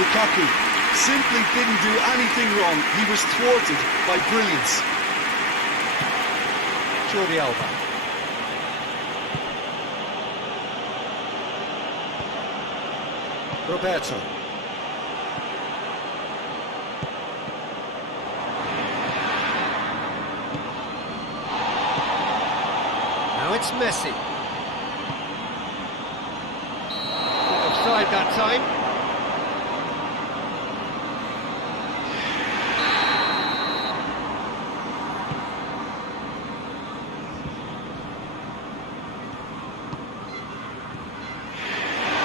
Lukaku simply didn't do anything wrong. He was thwarted by brilliance. Jordi Alba. Roberto. Now it's Messi. Offside that time.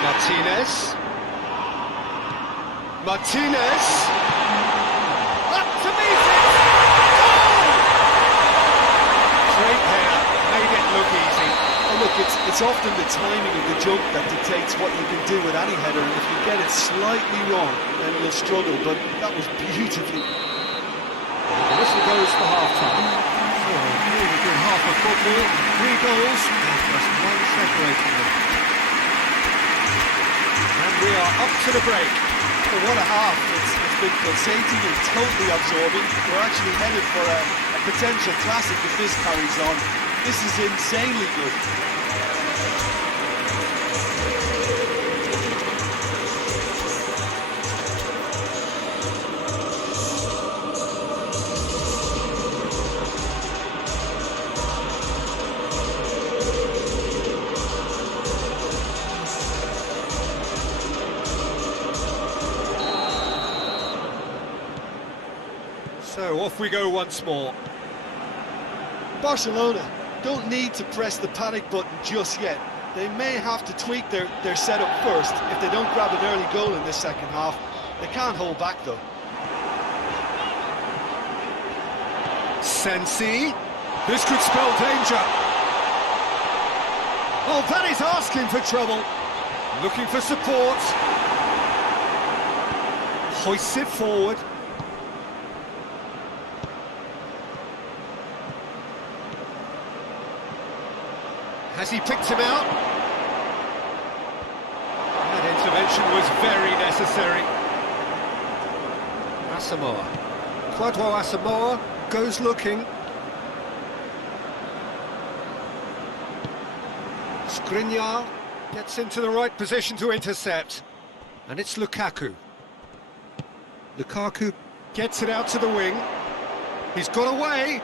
Martinez. Martinez. Up to meet it. Goal! Great header. Made it look easy. Oh, look, it's often the timing of the jump that dictates what you can do with any header, and if you get it slightly wrong, then you'll struggle, but that was beautifully. The whistle goes for half-time. So, a really good half of football. 3 goals and just one separating them. And we are up to the break. Oh, what a half. It's been pulsating and totally absorbing. We're actually headed for a potential classic if this carries on. This is insanely good. So off we go once more. Barcelona don't need to press the panic button just yet. They may have to tweak their setup first if they don't grab an early goal in this second half. They can't hold back though. Sensi. This could spell danger. Oh, that is asking for trouble. Looking for support. Hoists it forward. Has he picked him out? That intervention was very necessary. Asamoah. Kwadwo Asamoah goes looking. Skriniar. Gets into the right position to intercept. And it's Lukaku. Lukaku gets it out to the wing. He's got away.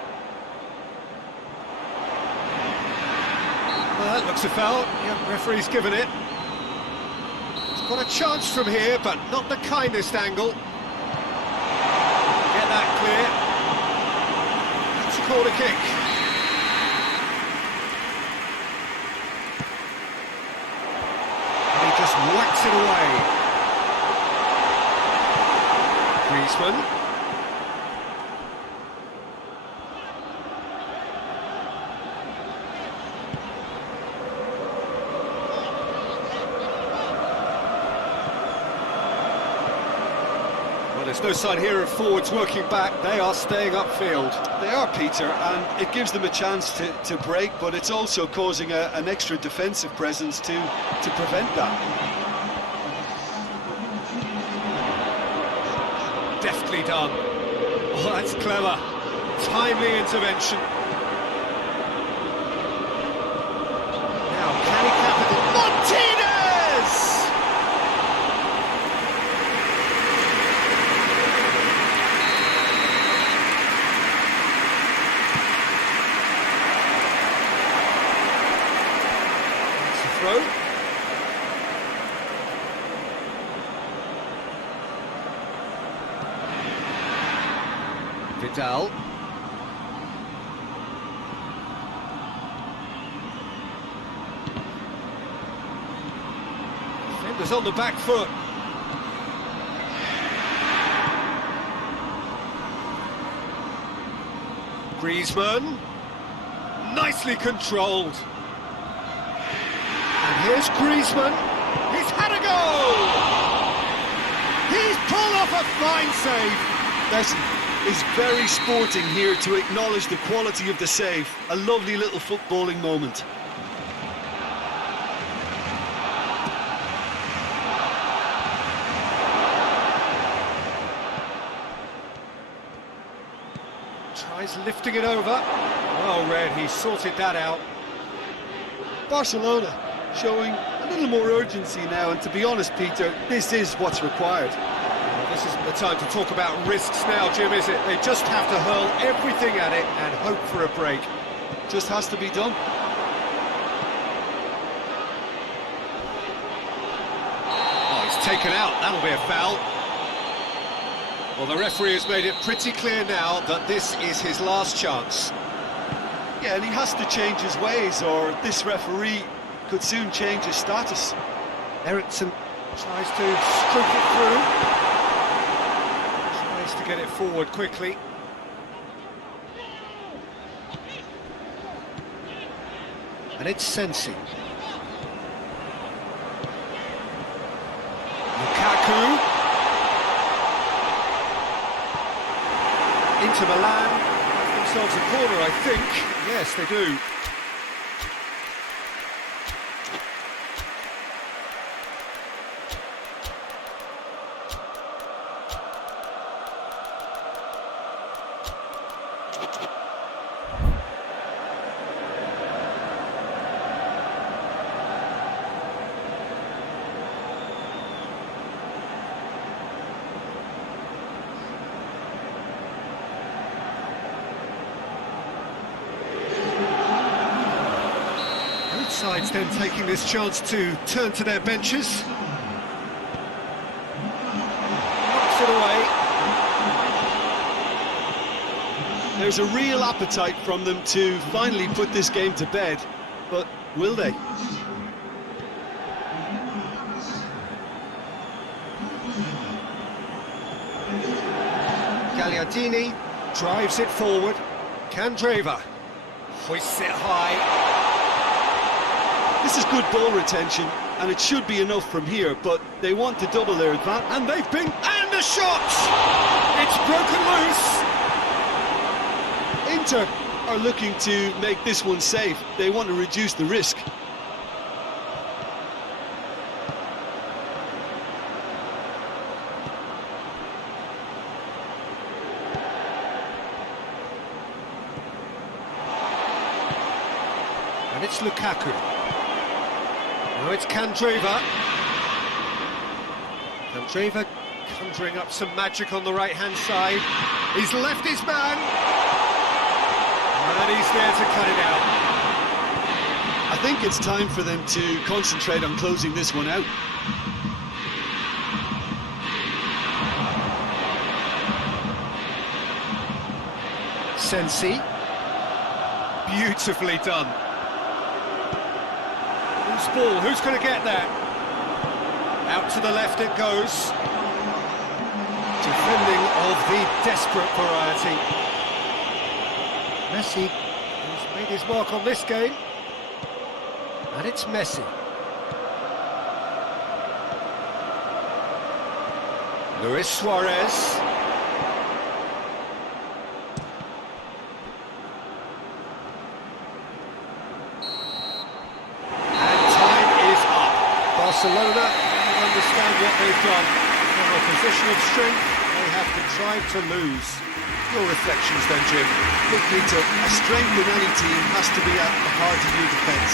Well, that looks a foul. Yeah, referee's given it. He's got a chance from here, but not the kindest angle. Get that clear. That's a corner kick. And he just whacks it away. Griezmann. Well, there's no sign here of forwards working back. They are staying upfield. They are, Peter, and it gives them a chance to break, but it's also causing an extra defensive presence to prevent that. Deftly done. Oh, that's clever. Timely intervention. Now, can he cap it? Martinez! It's a throw. Vidal. Defenders on the back foot. Griezmann. Nicely controlled. And here's Griezmann. He's had a goal! He's pulled off a fine save. Listen, is very sporting here to acknowledge the quality of the save. A lovely little footballing moment. Tries lifting it over. Well read, he sorted that out. Barcelona showing a little more urgency now, and to be honest, Peter, this is what's required. Well, this isn't the time to talk about risks now, Jim, is it? They just have to hurl everything at it and hope for a break. Just has to be done. Oh, he's taken out. That'll be a foul. Well, the referee has made it pretty clear now that this is his last chance. Yeah, and he has to change his ways, or this referee could soon change his status. Eriksson tries to stroke it through. Tries to get it forward quickly. And it's Sensi. Lukaku. Inter Milan have themselves a corner, I think. Yes, they do. Sides then taking this chance to turn to their benches. Knocks it away. There's a real appetite from them to finally put this game to bed, but will they? Gagliardini drives it forward. Candreva hoists it high. This is good ball retention, and it should be enough from here, but they want to double their advantage. And they've been... And the shot! It's broken loose! Inter are looking to make this one safe. They want to reduce the risk. And it's Lukaku. Now it's Candreva. Candreva conjuring up some magic on the right-hand side. He's left his man. And he's there to cut it out. I think it's time for them to concentrate on closing this one out. Sensi. Beautifully done. Who's ball? Who's going to get there? Out to the left it goes. Defending of the desperate variety. Messi, who's made his mark on this game. And it's Messi. Luis Suarez. Barcelona understand what they've done. From a position of strength, they have contrived to lose. Your reflections then, Jim? Look, Peter, a strength in any team has to be at the heart of your defence.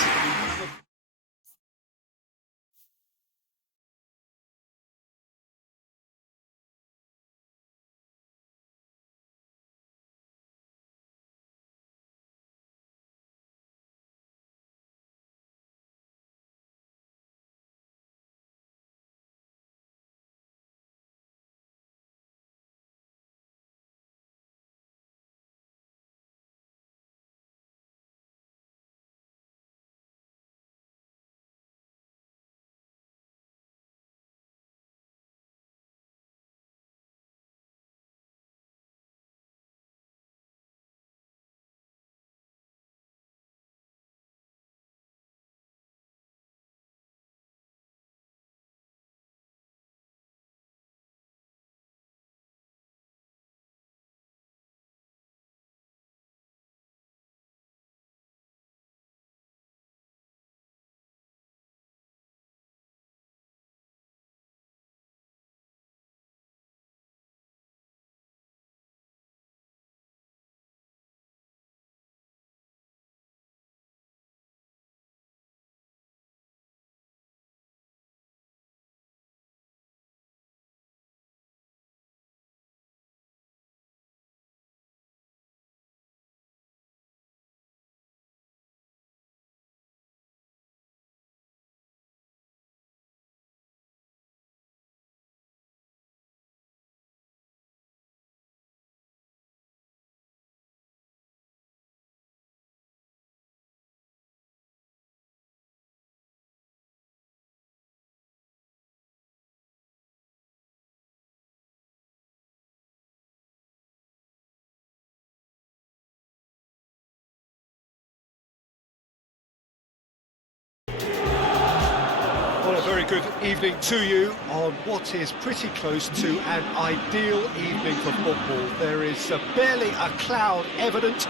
Well, a very good evening to you on what is pretty close to an ideal evening for football. There is barely a cloud evident.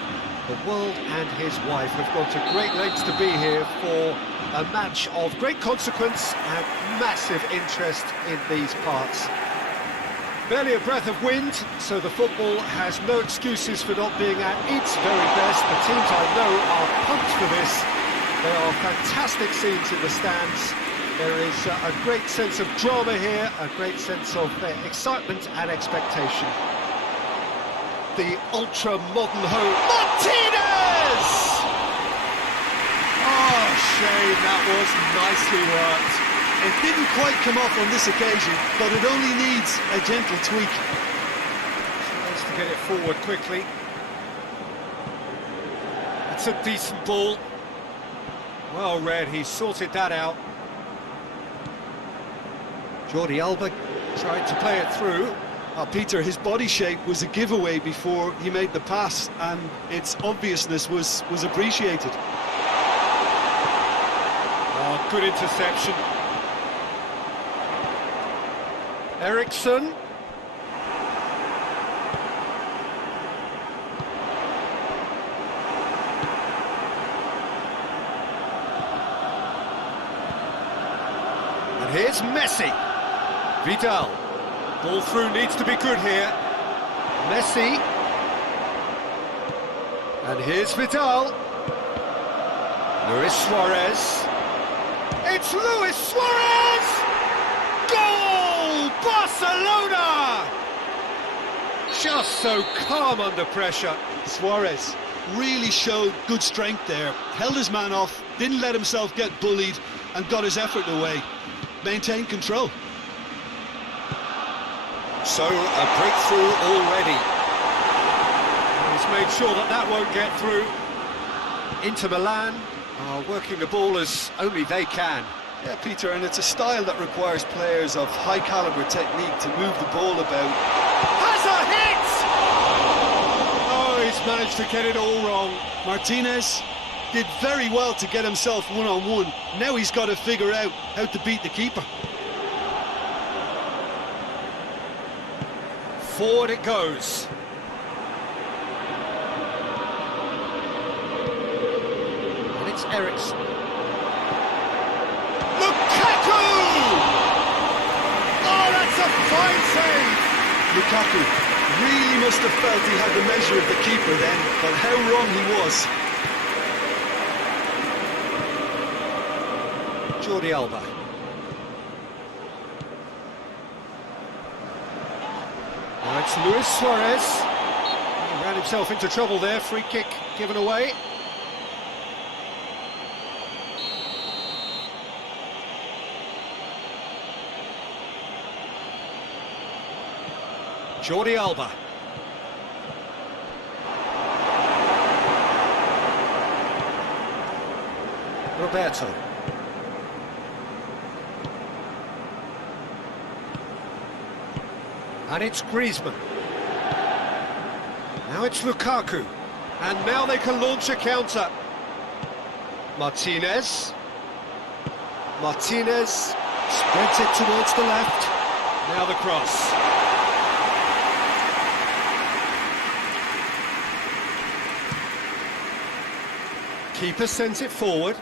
The world and his wife have gone to great lengths to be here for a match of great consequence and massive interest in these parts. Barely a breath of wind, so the football has no excuses for not being at its very best. The teams I know are pumped for this. There are fantastic scenes in the stands. There is a great sense of drama here, a great sense of excitement and expectation. The ultra-modern home, Martinez! Oh, shame, that was nicely worked. It didn't quite come off on this occasion, but it only needs a gentle tweak. Tries to get it forward quickly. It's a decent ball. Well read, he sorted that out. Jordi Alba tried to play it through. Peter, his body shape was a giveaway before he made the pass, and its obviousness was appreciated. Oh, good interception. Eriksson. And here's Messi. Vidal. Ball through needs to be good here. Messi. And here's Vidal. Luis Suarez. It's Luis Suarez! Goal! Barcelona! Just so calm under pressure. Suarez really showed good strength there, held his man off, didn't let himself get bullied, and got his effort away. Maintained control. So, a breakthrough already. He's made sure that that won't get through. Inter Milan are working the ball as only they can. Yeah, Peter, and it's a style that requires players of high caliber technique to move the ball about. Has a hit! Oh, he's managed to get it all wrong. Martinez did very well to get himself one-on-one. Now he's got to figure out how to beat the keeper. Forward it goes. And it's Ericsson. Lukaku! Oh, that's a fine save! Lukaku really must have felt he had the measure of the keeper then, but how wrong he was. Jordi Alba. Now it's Luis Suarez. He ran himself into trouble there. Free kick given away. Jordi Alba. Roberto. And it's Griezmann. Now it's Lukaku. And now they can launch a counter. Martinez. Martinez spreads it towards the left. Now the cross. Keeper sends it forward.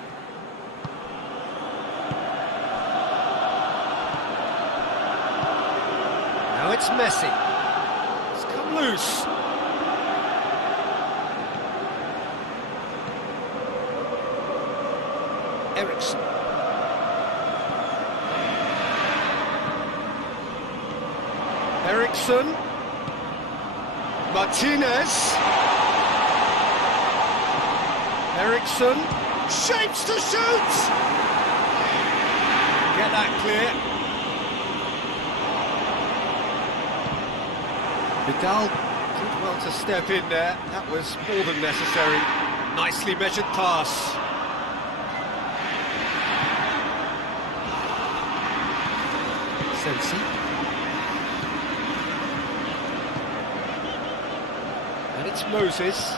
Now it's Messi. It's come loose. Ericsson. Ericsson. Martinez. Ericsson. Shapes to shoot! Get that clear. Vidal did well to step in there. That was more than necessary. Nicely measured pass. Sensi. And it's Moses.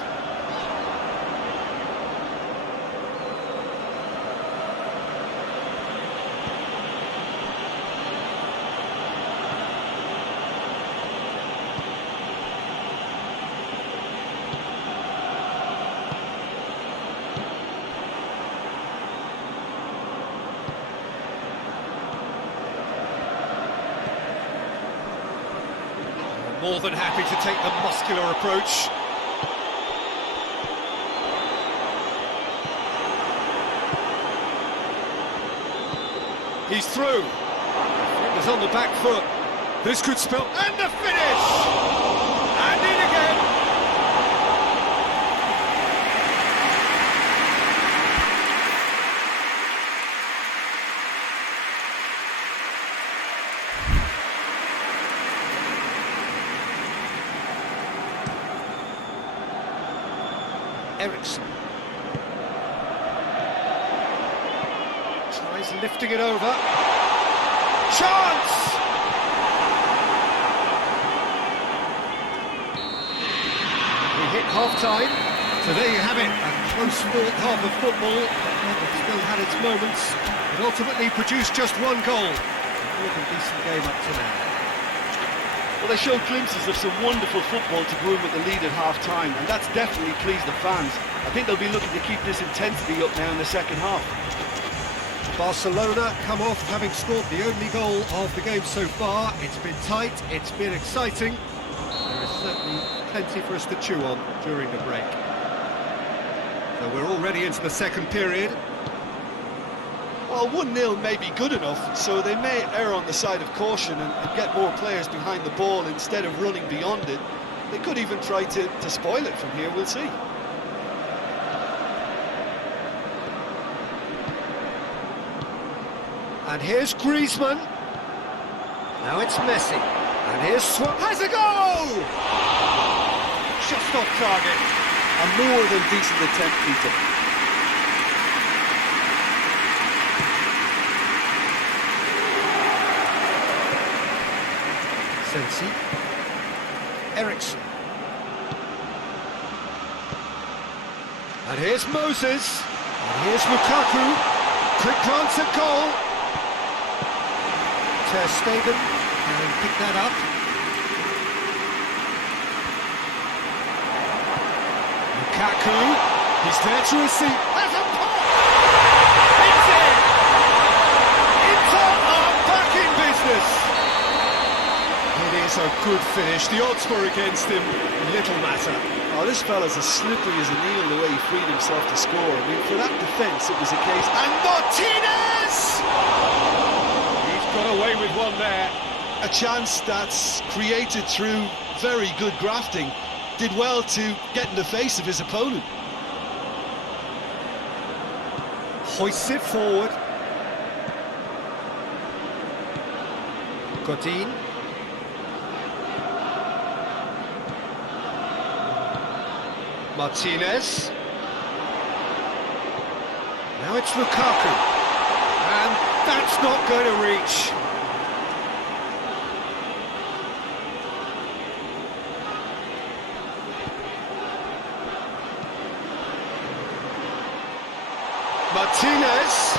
More than happy to take the muscular approach. He's through. Fingers on the back foot. This could spell... And the finish! And in again. Ericsson. Tries lifting it over. Chance! We hit half-time. So there you have it, a close-fought half of football. It still had its moments, but ultimately produced just one goal. A more than decent game up to now. Well, they showed glimpses of some wonderful football to go in with the lead at half-time, and that's definitely pleased the fans. I think they'll be looking to keep this intensity up now in the second half. Barcelona come off having scored the only goal of the game so far. It's been tight, it's been exciting. There is certainly plenty for us to chew on during the break. So we're already into the second period. Well, 1-0 may be good enough, so they may err on the side of caution and get more players behind the ball instead of running beyond it. They could even try to spoil it from here, we'll see. And here's Griezmann. Now it's Messi. And here's has a goal! Just off target. A more than decent attempt, Peter. Sensi. Ericsson. And here's Moses. And here's Lukaku. Quick glance at goal. Ter Stegen and pick that up. Lukaku, he's there to receive. Has a pop! It's in! Inter are back in business. It is a good finish. The odds were against him. Little matter. Oh, this fella's as slippery as an eel the way he freed himself to score. I mean, for that defence, it was a case. And Martinez! Got away with one there. A chance that's created through very good grafting. Did well to get in the face of his opponent. Hoists it forward. Godin. Martinez. Now it's Lukaku. And that's not going to reach. Martinez.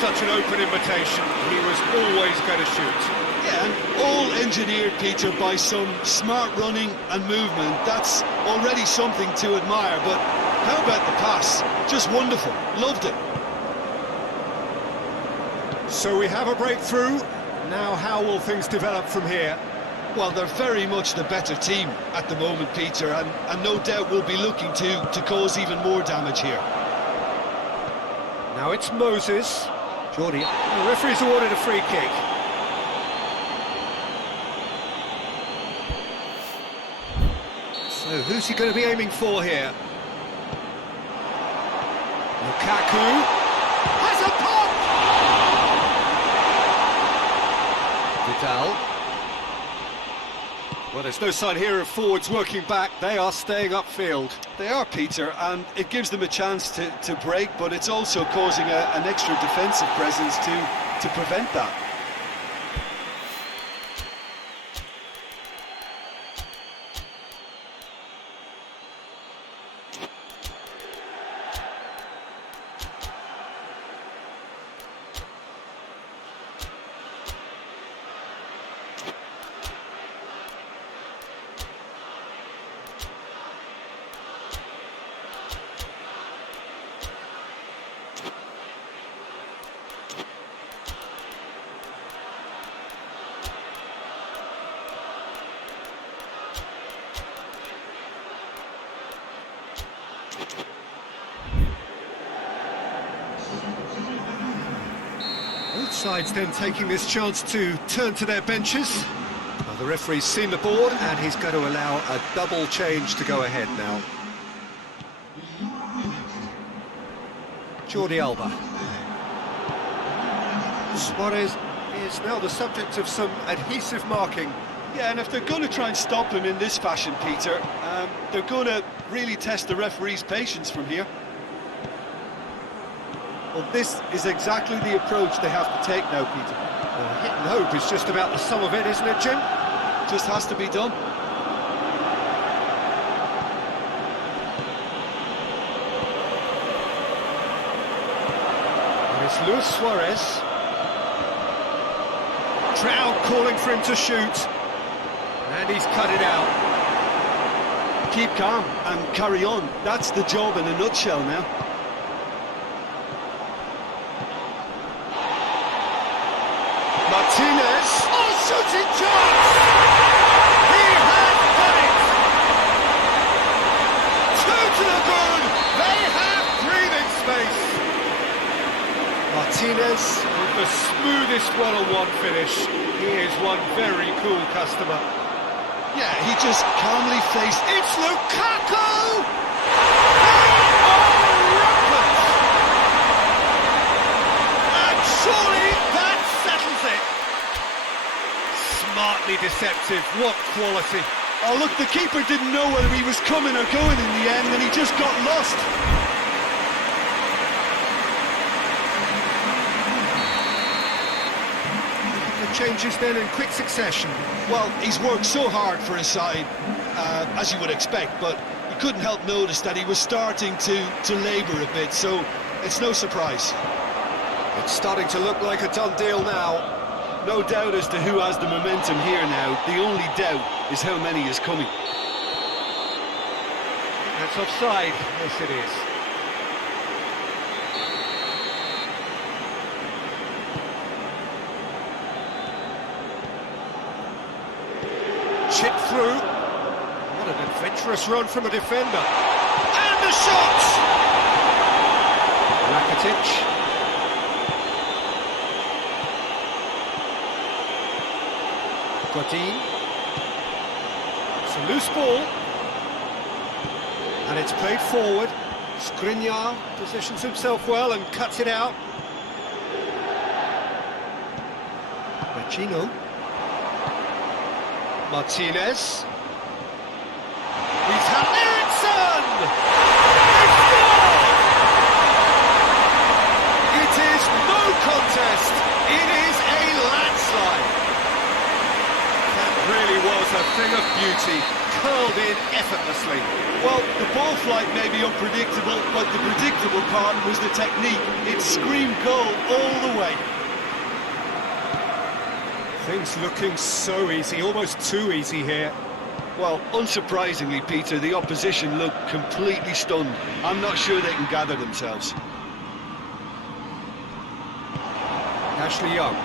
Such an open invitation, he was always going to shoot. Yeah, and all engineered, Peter, by some smart running and movement. That's already something to admire, but how about the pass? Just wonderful, loved it. So we have a breakthrough. Now how will things develop from here? Well, they're very much the better team at the moment, Peter, and no doubt will be looking to cause even more damage here. Now it's Moses. Jordi, the referee's awarded a free kick. So who's he going to be aiming for here? Lukaku has a pop! Vidal. Well, there's no sign here of forwards working back. They are staying upfield. They are, Peter, and it gives them a chance to break, but it's also causing an extra defensive presence to prevent that. Both sides then taking this chance to turn to their benches. Well, the referee's seen the board and he's going to allow a double change to go ahead now. Jordi Alba. Suarez is now the subject of some adhesive marking. Yeah, and if they're going to try and stop him in this fashion, Peter, they're going to really test the referee's patience from here. Well, this is exactly the approach they have to take now, Peter. Well, hit and hope is just about the sum of it, isn't it, Jim? Just has to be done. And it's Luis Suarez. Trout calling for him to shoot. And he's cut it out. Keep calm and carry on. That's the job in a nutshell now. Martinez. Oh, shooting chance! He has done it! Two to the good. They have breathing space. Martinez with the smoothest one-on-one finish. He is one very cool customer. Yeah, he just calmly faced. It's Lukaku! They are rampant! And surely that settles it. Smartly deceptive, what quality. Oh, look, the keeper didn't know whether he was coming or going in the end, and he just got lost. Changes then in quick succession. Well, he's worked so hard for his side, as you would expect, but you couldn't help notice that he was starting to labour a bit, so it's no surprise. It's starting to look like a done deal now. No doubt as to who has the momentum here now. The only doubt is how many is coming. That's offside. Yes, it is. Chip through. What an adventurous run from a defender. And the shot! Rakitic. Godin. It's a loose ball. And it's played forward. Skriniar positions himself well and cuts it out. Vecino. Martinez. He's had Eriksson! They scored! It is no contest. It is a landslide. That really was a thing of beauty, curled in effortlessly. Well, the ball flight may be unpredictable, but the predictable part was the technique. It screamed goal all the way. Things looking so easy, almost too easy here. Well, unsurprisingly, Peter, the opposition look completely stunned. I'm not sure they can gather themselves. Ashley Young.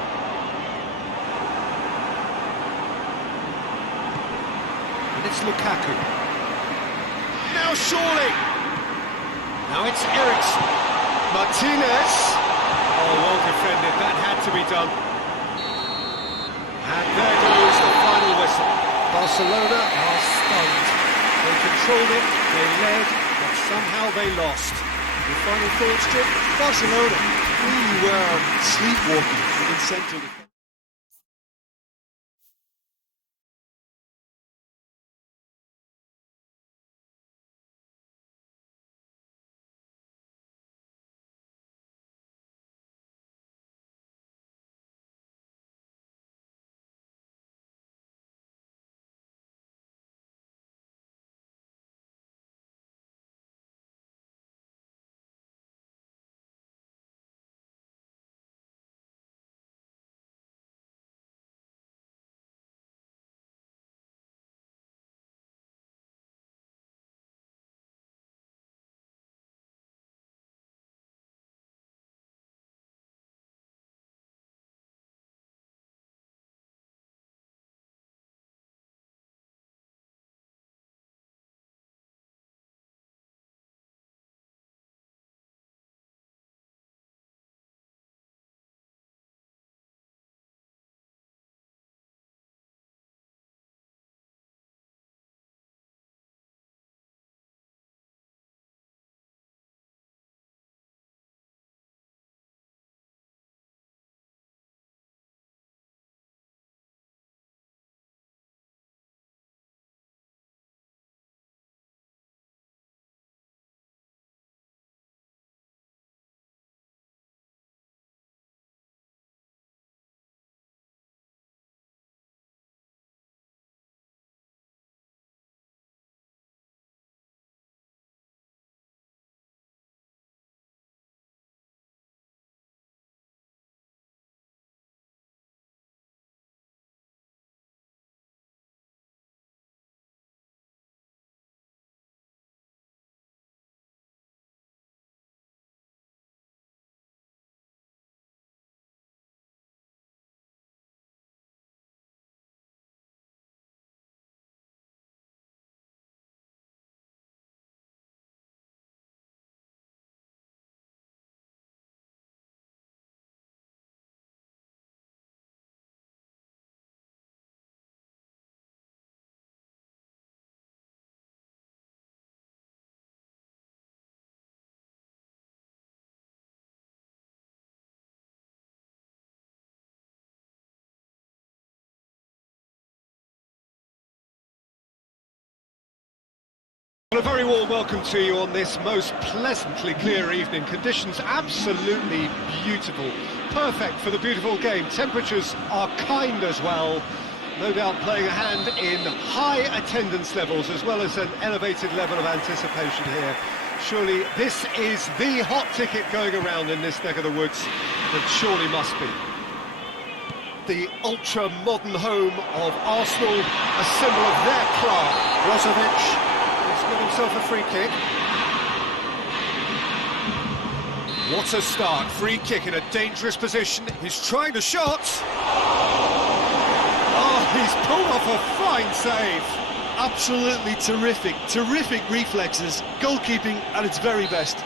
And it's Lukaku. Now surely! Now it's Eriksson. Martinez. Oh, well defended, that had to be done. And there goes the final whistle. Barcelona are stunned. They controlled it, they led, but somehow they lost. Your final thoughts, Jim? Barcelona really were sleepwalking in central. Well, a very warm welcome to you on this most pleasantly clear evening. Conditions absolutely beautiful, perfect for the beautiful game. Temperatures are kind as well, no doubt playing a hand in high attendance levels as well as an elevated level of anticipation here. Surely this is the hot ticket going around in this neck of the woods. It surely must be. The ultra-modern home of Arsenal, a symbol of their club. Brozovic. He's got himself a free kick. What a start, free kick in a dangerous position. He's trying the shot. Oh, he's pulled off a fine save. Absolutely terrific reflexes, goalkeeping at its very best.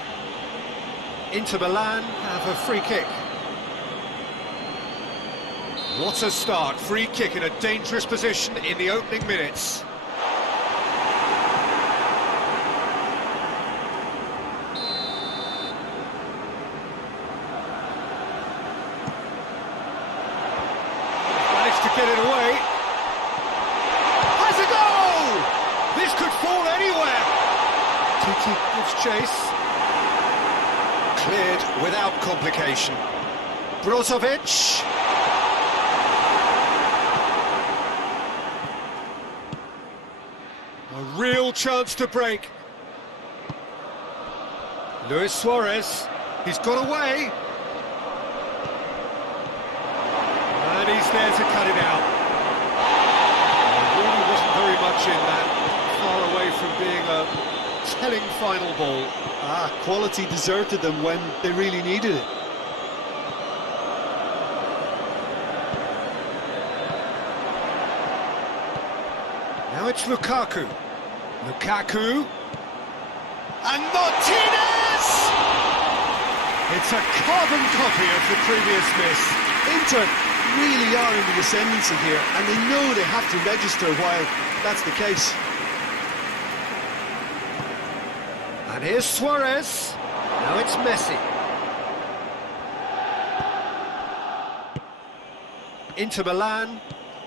Inter Milan have a free kick. What a start, free kick in a dangerous position in the opening minutes. To get it away. Has a goal! This could fall anywhere. Titi gives chase. Cleared without complication. Brozovic. A real chance to break. Luis Suarez. He's got away. And he's there to cut it out. There really wasn't very much in that, far away from being a telling final ball. Quality deserted them when they really needed it. Now it's Lukaku. Lukaku. And Martinez! It's a carbon copy of the previous miss. Inter really are in the ascendancy here, and they know they have to register while that's the case. And here's Suarez. Now it's Messi. Inter Milan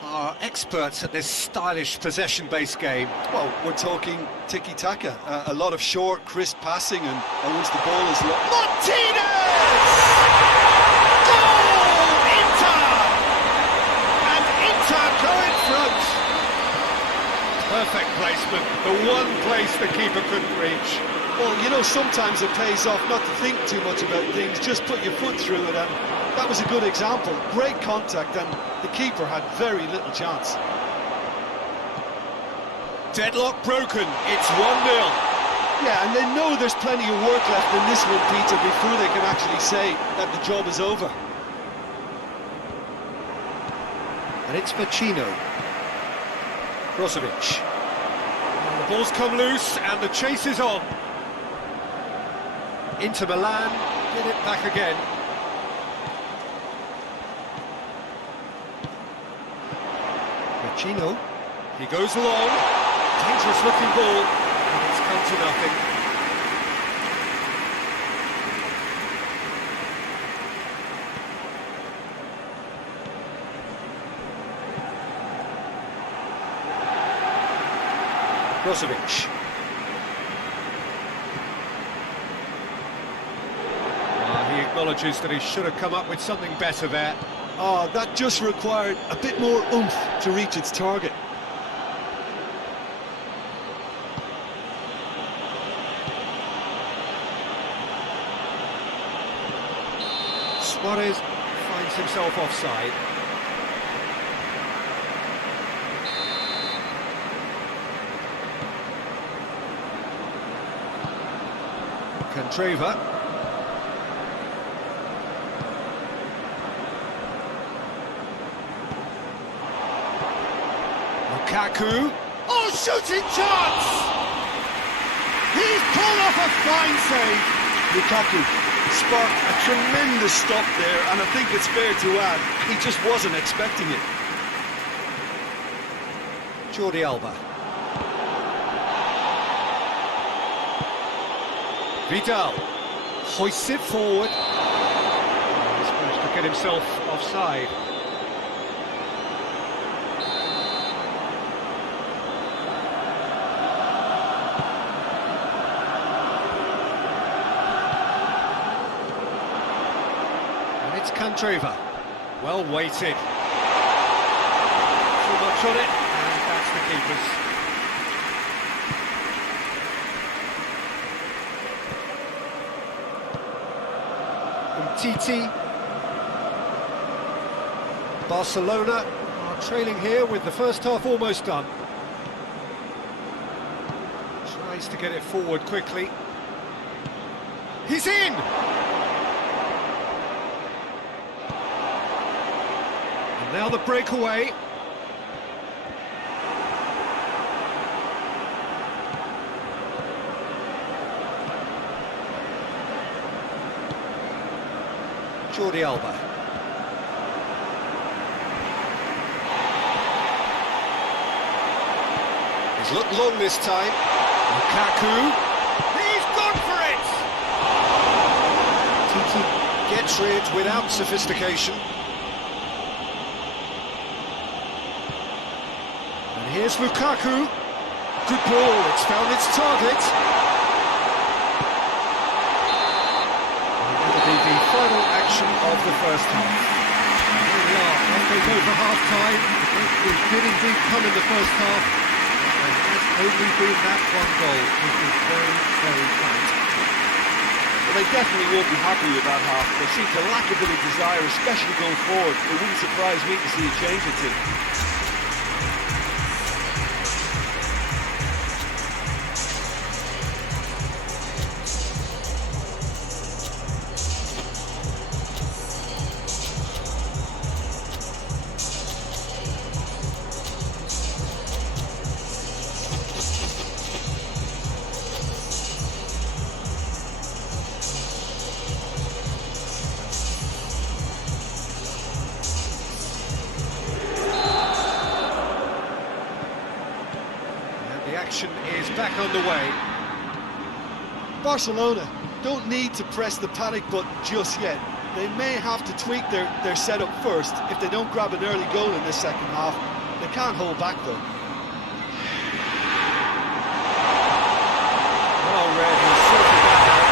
are experts at this stylish possession-based game. Well, we're talking tiki-taka, a lot of short, crisp passing, and once the ball is Martinez! Goal! Inter! And Inter go in front. Perfect placement, the one place the keeper couldn't reach. Well, you know, sometimes it pays off not to think too much about things, just put your foot through it, and that was a good example. Great contact, and the keeper had very little chance. Deadlock broken, it's 1-0. Yeah, and they know there's plenty of work left in this one, Peter, before they can actually say that the job is over. And it's Pacino. Brozovic. And the ball's come loose, and the chase is on. Inter Milan get it back again. Pacino. He goes long. Dangerous looking ball. And it's come to nothing. Brozovic. He acknowledges that he should have come up with something better there. Oh, that just required a bit more oomph to reach its target. Suarez finds himself offside. Candreva. Lukaku. Oh, shooting chance! He's pulled off a fine save. Lukaku sparked a tremendous stop there, and I think it's fair to add, he just wasn't expecting it. Jordi Alba. Vidal hoists it forward. He's managed to get himself offside. Candreva. Well weighted. Too much on it, and that's the keeper's. Titi. Barcelona are trailing here with the first half almost done. Tries to get it forward quickly. He's in! And now the breakaway. Jordi Alba. He's looked long this time. Lukaku. He's gone for it! Titi gets rid without sophistication. And here's Lukaku. Good ball, it's found its target. The final action of the first half. Here we are, halfway over half-time. It did indeed come in the first half. There has only been that one goal. It is very, very tight. Well, they definitely won't be happy with that half. They seem to lack a bit of desire, especially going forward. It wouldn't surprise me to see a change or two. The action is back underway. Barcelona don't need to press the panic button just yet. They may have to tweak their setup first if they don't grab an early goal in this second half. They can't hold back though. Well read, he's sorted that out.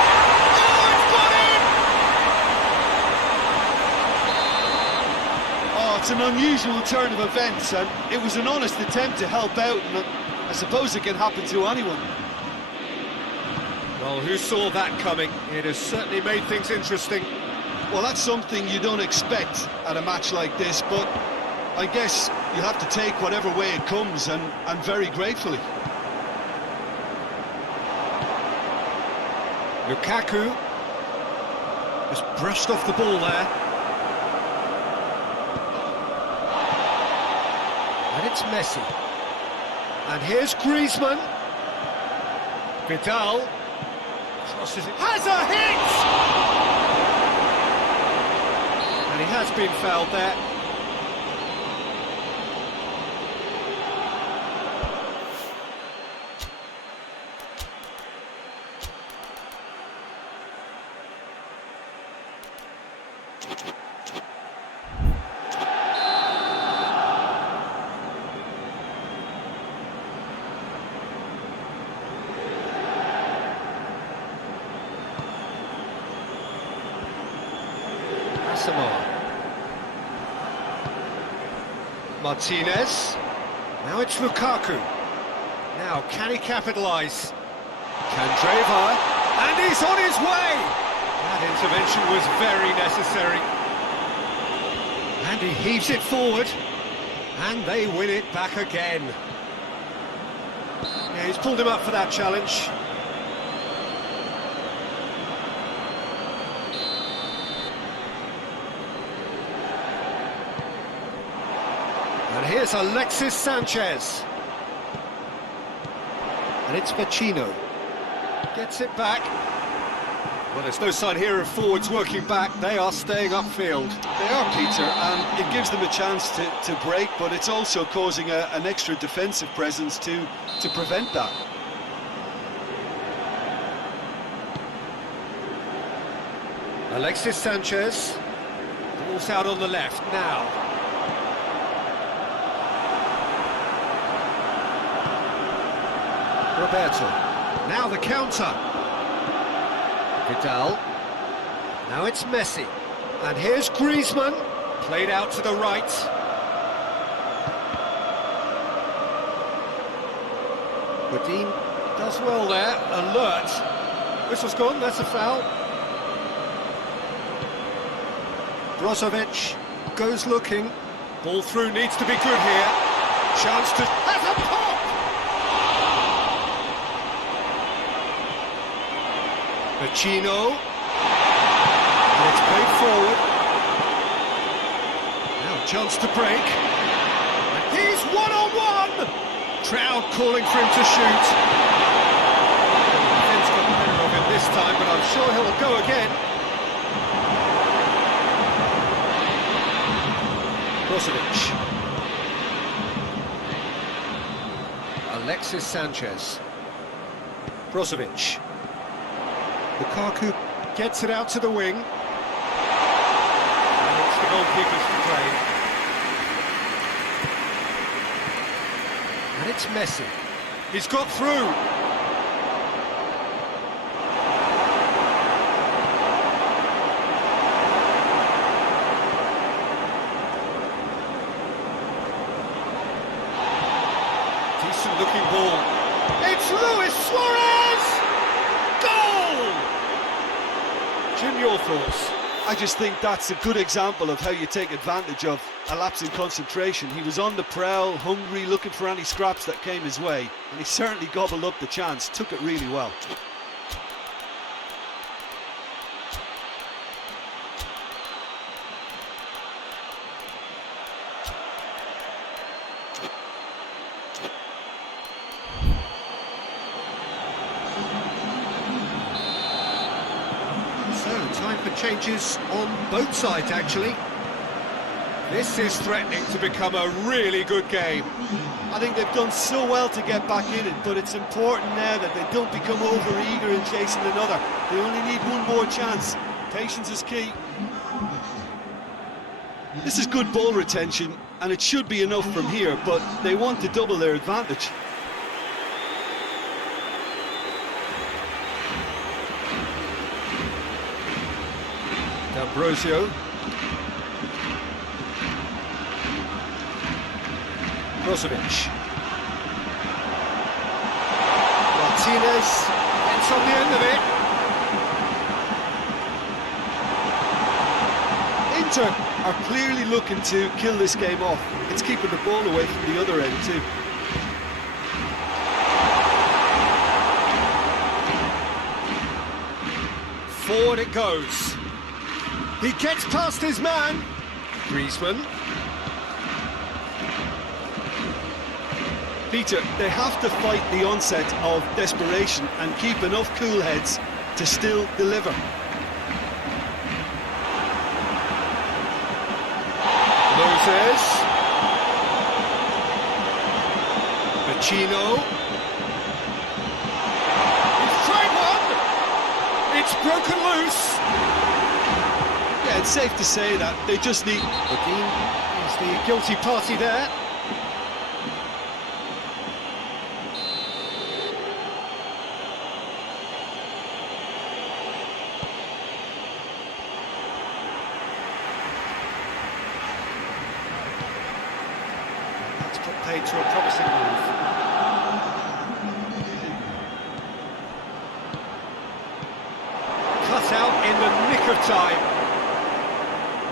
Oh, it's an unusual turn of events, and it was an honest attempt to help out, and I suppose it can happen to anyone. Well, who saw that coming? It has certainly made things interesting. Well, that's something you don't expect at a match like this, but I guess you have to take whatever way it comes, and very gratefully. Lukaku just brushed off the ball there. And it's Messi. And here's Griezmann. Vidal crosses it. Has a hit! And he has been fouled there. Martinez. Now it's Lukaku. Now, can he capitalise? Candreva. And he's on his way! That intervention was very necessary. And he heaves it forward. And they win it back again. Yeah, he's pulled him up for that challenge. And here's Alexis Sanchez. And it's Vecino. Gets it back. Well, there's no sign here of forwards working back. They are staying upfield. They are, Peter, and it gives them a chance to break, but it's also causing an extra defensive presence to prevent that. Alexis Sanchez. Ball's out on the left now. Roberto. Now the counter. Vidal. Now it's Messi. And here's Griezmann, played out to the right. Godin does well there, alert. Whistle's gone, that's a foul. Brozovic goes looking. Ball through, needs to be good here. Chance to... has a pop! Pacino. And it's played forward. Now a chance to break. And he's one-on-one! Crowd calling for him to shoot. The defence got the better of him this time, but I'm sure he'll go again. Brozovic. Alexis Sanchez. Brozovic. Lukaku gets it out to the wing. And it's the goalkeepers to play. And it's Messi. He's got through. Decent looking ball. It's Luis Suarez! Goal! Jim, your thoughts? I just think that's a good example of how you take advantage of a lapse in concentration. He was on the prowl, hungry, looking for any scraps that came his way, and he certainly gobbled up the chance, took it really well. So, time for changes on both sides, actually. This is threatening to become a really good game. I think they've done so well to get back in it, but it's important now that they don't become over-eager in chasing another. They only need one more chance. Patience is key. This is good ball retention, and it should be enough from here, but they want to double their advantage. D'Ambrosio. Brozovic. Martinez gets on the end of it. Inter are clearly looking to kill this game off. It's keeping the ball away from the other end too. Forward it goes. He gets past his man. Griezmann. Peter, they have to fight the onset of desperation and keep enough cool heads to still deliver. Moses. Pacino. He's tried one. It's broken loose. Yeah, it's safe to say that they just need... Godin is the guilty party there. That's put paid to a promising move. Cut out in the nick of time.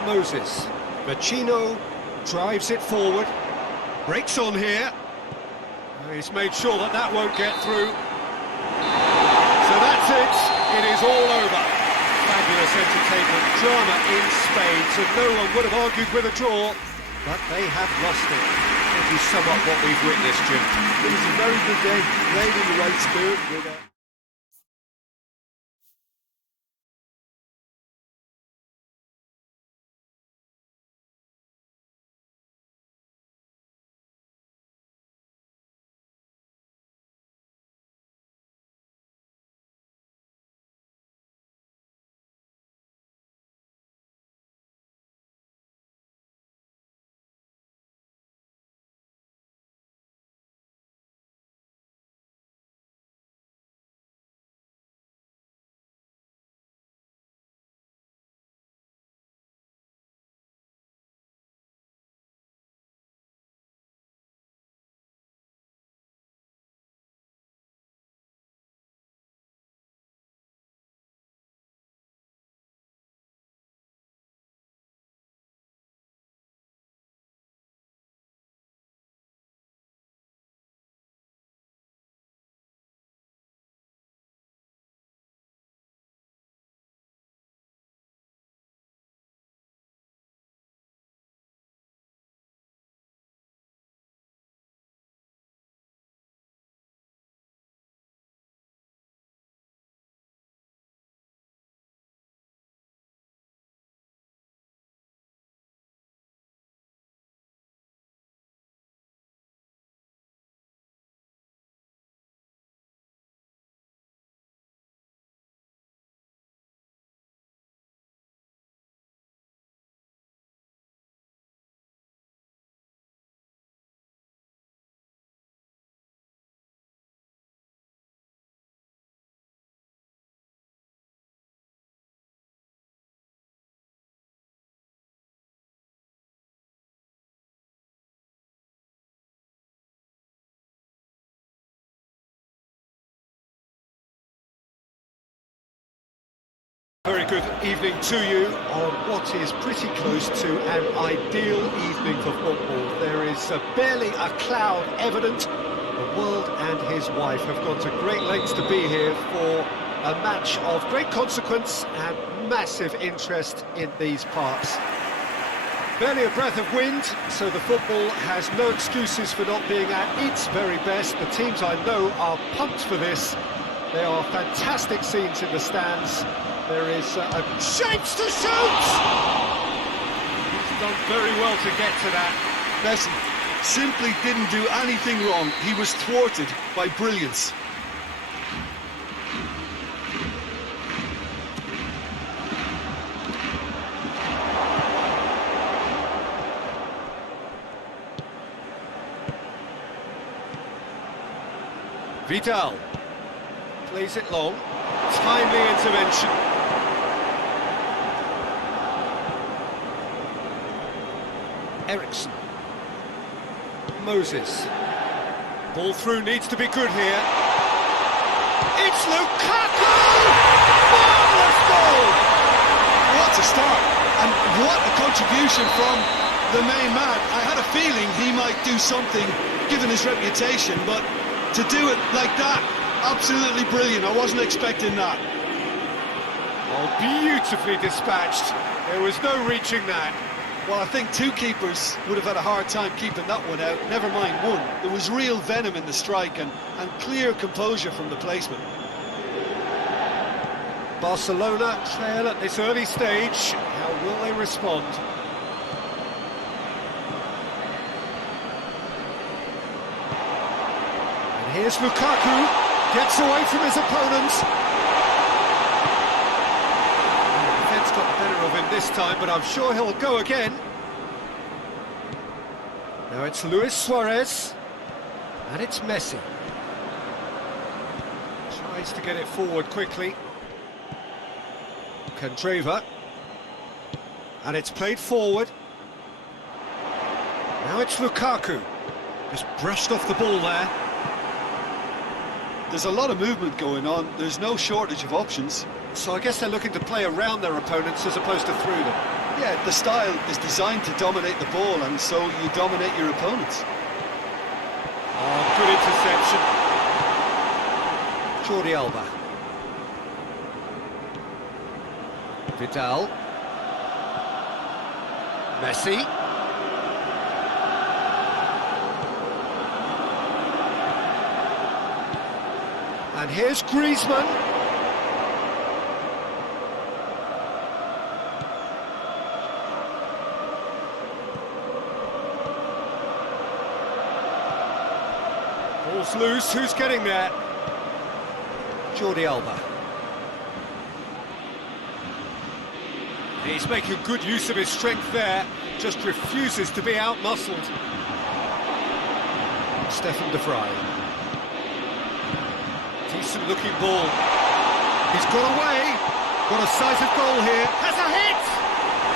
Moses. Pacino drives it forward. Breaks on here. He's made sure that that won't get through. So that's it. It is all over. Fabulous entertainment, drama in spades, and no one would have argued with a draw, but they have lost it. How do you sum up what we've witnessed, Jim? It was a very good game, played in the right spirit with Very good evening to you on what is pretty close to an ideal evening for football. There is barely a cloud evident. The world and his wife have gone to great lengths to be here for a match of great consequence and massive interest in these parts. Barely a breath of wind, so the football has no excuses for not being at its very best. The teams I know are pumped for this. There are fantastic scenes in the stands. There is a chance to shoot! He's done very well to get to that. Messi simply didn't do anything wrong. He was thwarted by brilliance. Vidal plays it long. Timely intervention. Ericsson. Moses. Ball through needs to be good here. It's Lukaku! Marvellous goal! What a start, and what a contribution from the main man. I had a feeling he might do something, given his reputation, but to do it like that, absolutely brilliant. I wasn't expecting that. Oh, beautifully dispatched. There was no reaching that. Well, I think two keepers would have had a hard time keeping that one out, never mind one. There was real venom in the strike and clear composure from the placement. Barcelona trail at this early stage. How will they respond? And here's Lukaku. Gets away from his opponent. Defence got the better of him this time, but I'm sure he'll go again. Now it's Luis Suarez. And it's Messi. Tries to get it forward quickly. Candreva. And it's played forward. Now it's Lukaku. Just brushed off the ball there. There's a lot of movement going on. There's no shortage of options. So I guess they're looking to play around their opponents as opposed to through them. Yeah, the style is designed to dominate the ball, and so you dominate your opponents. Oh, good interception. Jordi Alba. Vidal. Messi. And here's Griezmann. Ball's loose, who's getting there? Jordi Alba. He's making good use of his strength there, just refuses to be out-muscled. Stefan de Vrij. Decent looking ball. He's got away. Got a sighted goal here. Has a hit!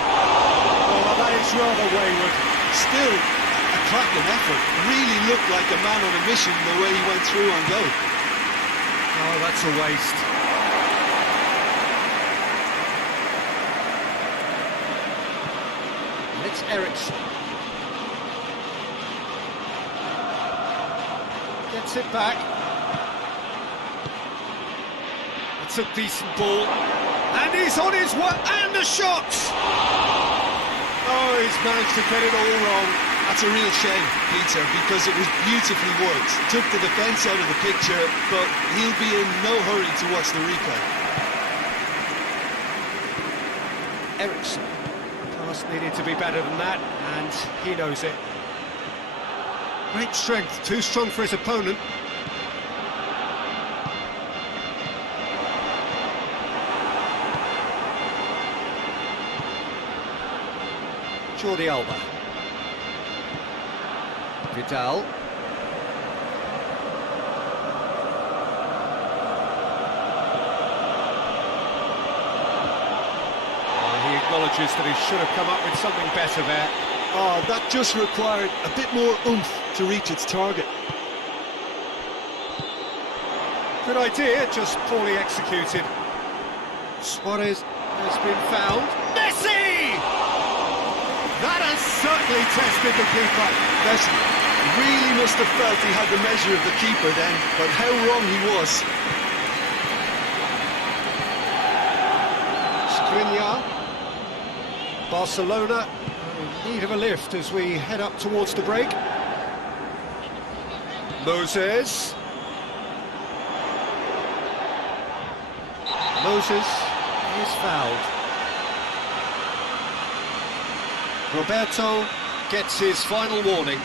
Oh, that is rather wayward. Still a cracking effort. Really looked like a man on a mission the way he went through on goal. Oh, that's a waste. And it's Ericsson. Gets it back. It's a decent ball, and he's on his way, and the shot! Oh, he's managed to get it all wrong. That's a real shame, Peter, because it was beautifully worked. Took the defence out of the picture, but he'll be in no hurry to watch the replay. Ericsson. Pass needed to be better than that, and he knows it. Great strength, too strong for his opponent. Jordi Alba. Vidal. He acknowledges that he should have come up with something better there. Oh, that just required a bit more oomph to reach its target. Good idea, just poorly executed. Suarez has been found. Messi! That has certainly tested the keeper. Messi really must have felt he had the measure of the keeper then, but how wrong he was. Skriniar. Barcelona in need of a lift as we head up towards the break. Moses. Moses is fouled. Roberto gets his final warning.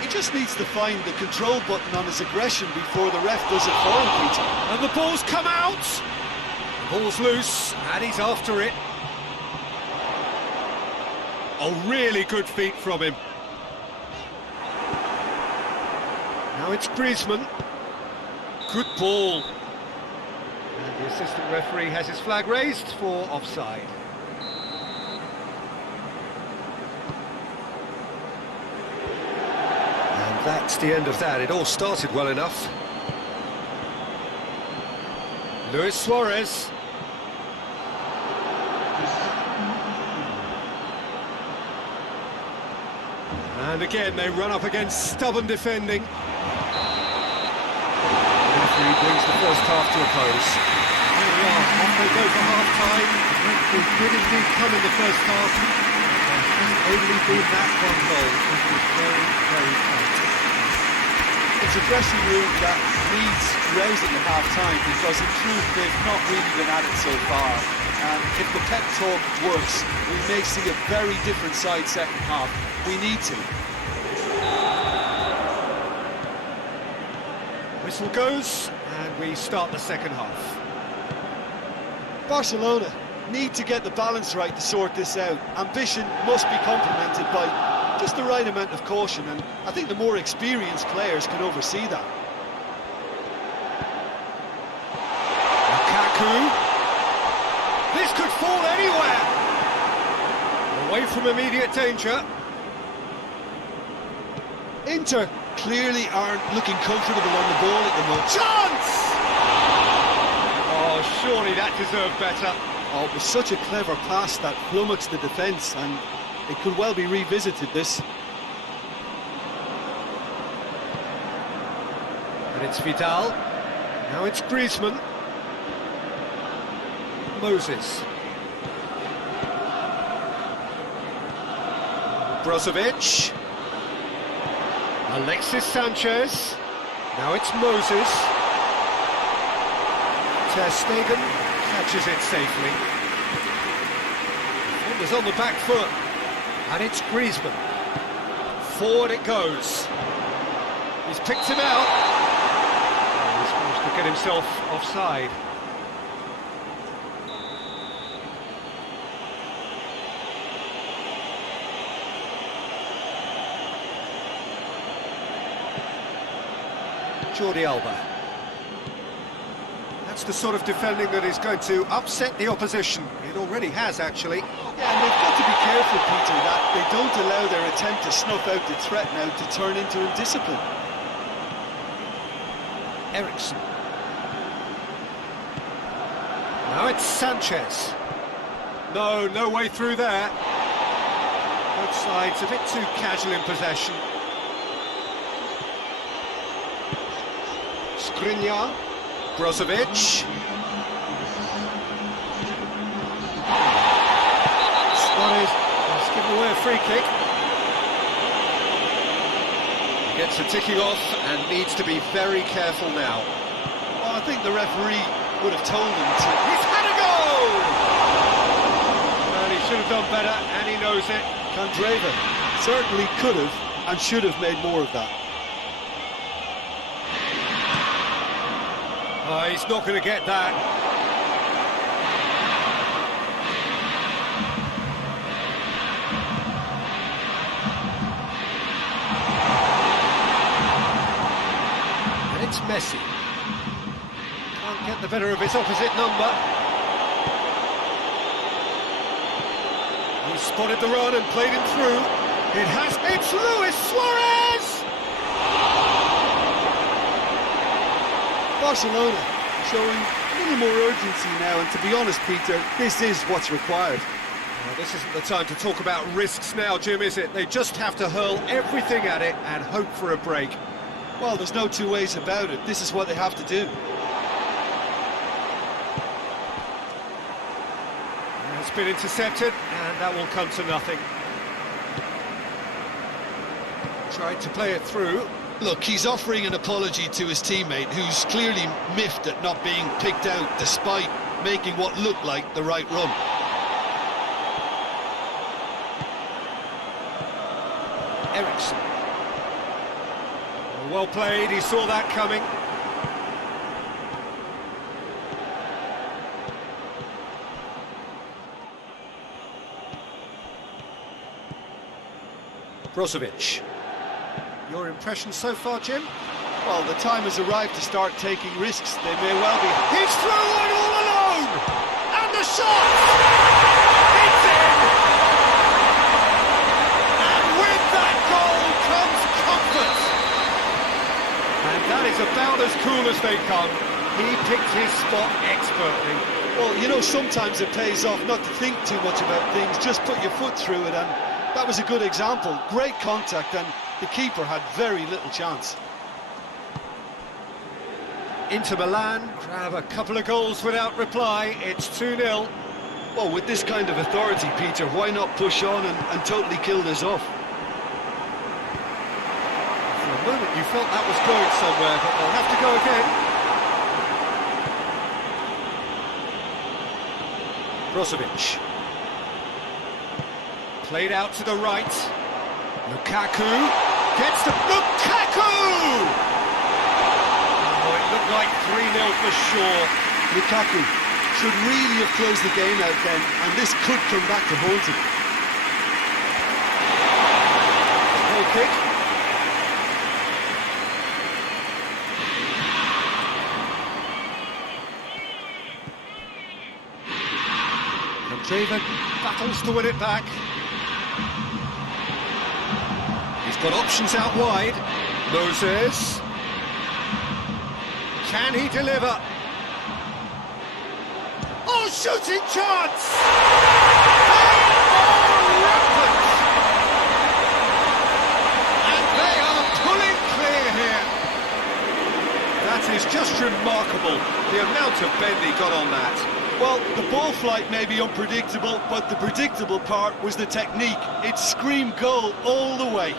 He just needs to find the control button on his aggression before the ref does it for him, Peter. And the ball's come out! The ball's loose, and he's after it. Oh, really good feet from him. Now it's Griezmann. Good ball. And the assistant referee has his flag raised for offside. And that's the end of that. It all started well enough. Luis Suarez. And again, they run up against stubborn defending. The referee brings the first half to a close. Here we are, off they go for half-time. We did indeed come in the first half. There has only been that one goal. It was very, very tight. It's a dressing room that needs rousing at half-time because in truth they've not really been at it so far. And if the pep talk works, we may see a very different side second half. We need to. Whistle goes, and we start the second half. Barcelona need to get the balance right to sort this out. Ambition must be complemented by just the right amount of caution, and I think the more experienced players can oversee that. Lukaku. This could fall anywhere. Away from immediate danger. Inter clearly aren't looking comfortable on the ball at the moment. Chance! Oh, surely that deserved better. Oh, it was such a clever pass that flummoxed the defence, and it could well be revisited, this. And it's Vidal. Now it's Griezmann. Moses. Brozovic. Alexis Sanchez. Now it's Moses. Ter Stegen catches it safely. Defender's on the back foot. And it's Griezmann. Forward it goes. He's picked him out. And he's managed to get himself offside. Jordi Alba. That's the sort of defending that is going to upset the opposition. It already has, actually. Yeah, and they've got to be careful, Peter, that they don't allow their attempt to snuff out the threat now to turn into indiscipline. Ericsson. Now it's Sanchez. No way through there. Both sides a bit too casual in possession. Skriniar, Brozovic. Suarez has given away a free kick. He gets a ticking off and needs to be very careful now. Well, I think the referee would have told him to. He's had a go! And he should have done better, and he knows it. Candreva certainly could have and should have made more of that. He's not going to get that. And it's Messi. Can't get the better of his opposite number. He spotted the run and played him through. It's Luis Suarez! Barcelona showing A little more urgency now, and to be honest, Peter, this is what's required. Well, this isn't the time to talk about risks now, Jim, is it? They just have to hurl everything at it and hope for a break. Well, there's no two ways about it. This is what they have to do. It's been intercepted, and that will come to nothing. Tried to play it through. Look, he's offering an apology to his teammate, who's clearly miffed at not being picked out despite making what looked like the right run. Ericsson. Well played, he saw that coming. Brozovic. Your impression so far, Jim? Well, the time has arrived to start taking risks. They may well be. He's through and all alone! And the shot! It's in! And with that goal comes comfort! And that is about as cool as they come. He picked his spot expertly. Well, you know, sometimes it pays off not to think too much about things, just put your foot through it, and that was a good example. Great contact, and the keeper had very little chance. Inter Milan grab a couple of goals without reply. It's 2-0. Well, with this kind of authority, Peter, why not push on and totally kill this off? For a moment you felt that was going somewhere, but they'll have to go again. Brozovic. Played out to the right. Lukaku gets to Lukaku! Oh, it looked like 3-0 for sure. Lukaku should really have closed the game out then, and this could come back to haunt him. Goal kick. And David battles to win it back. He's got options out wide. Moses. Can he deliver? Oh, shooting chance! They are rampant! And they are pulling clear here. That is just remarkable, the amount of bend he got on that. Well, the ball flight may be unpredictable, but the predictable part was the technique. It screamed goal all the way.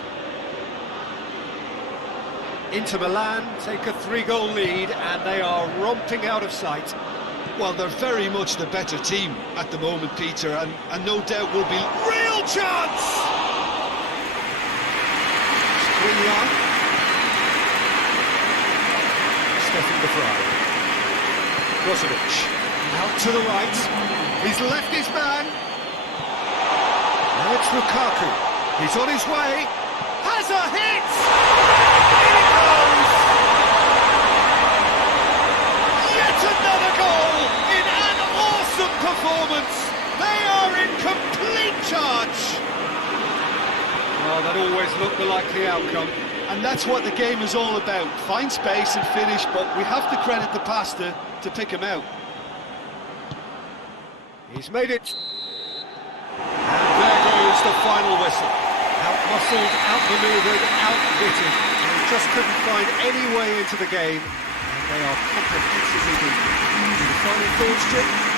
Inter Milan take a 3-goal lead and they are romping out of sight. Well, they're very much the better team at the moment, Peter, and no doubt will be... Real chance! Skriniar. Stefan de Vrij. Brozovic. Out to the right. He's left his man. Now it's Lukaku. He's on his way. Has a hit! In it goes! Yet another goal in an awesome performance. They are in complete charge. Well, that always looked the likely outcome. And that's what the game is all about. Find space and finish, but we have to credit the pastor to pick him out. He's made it. And there goes the final whistle. Out-muscled, out-manoeuvred, outwitted. They just couldn't find any way into the game. And they are comprehensively beaten. The final thoughts, Jim?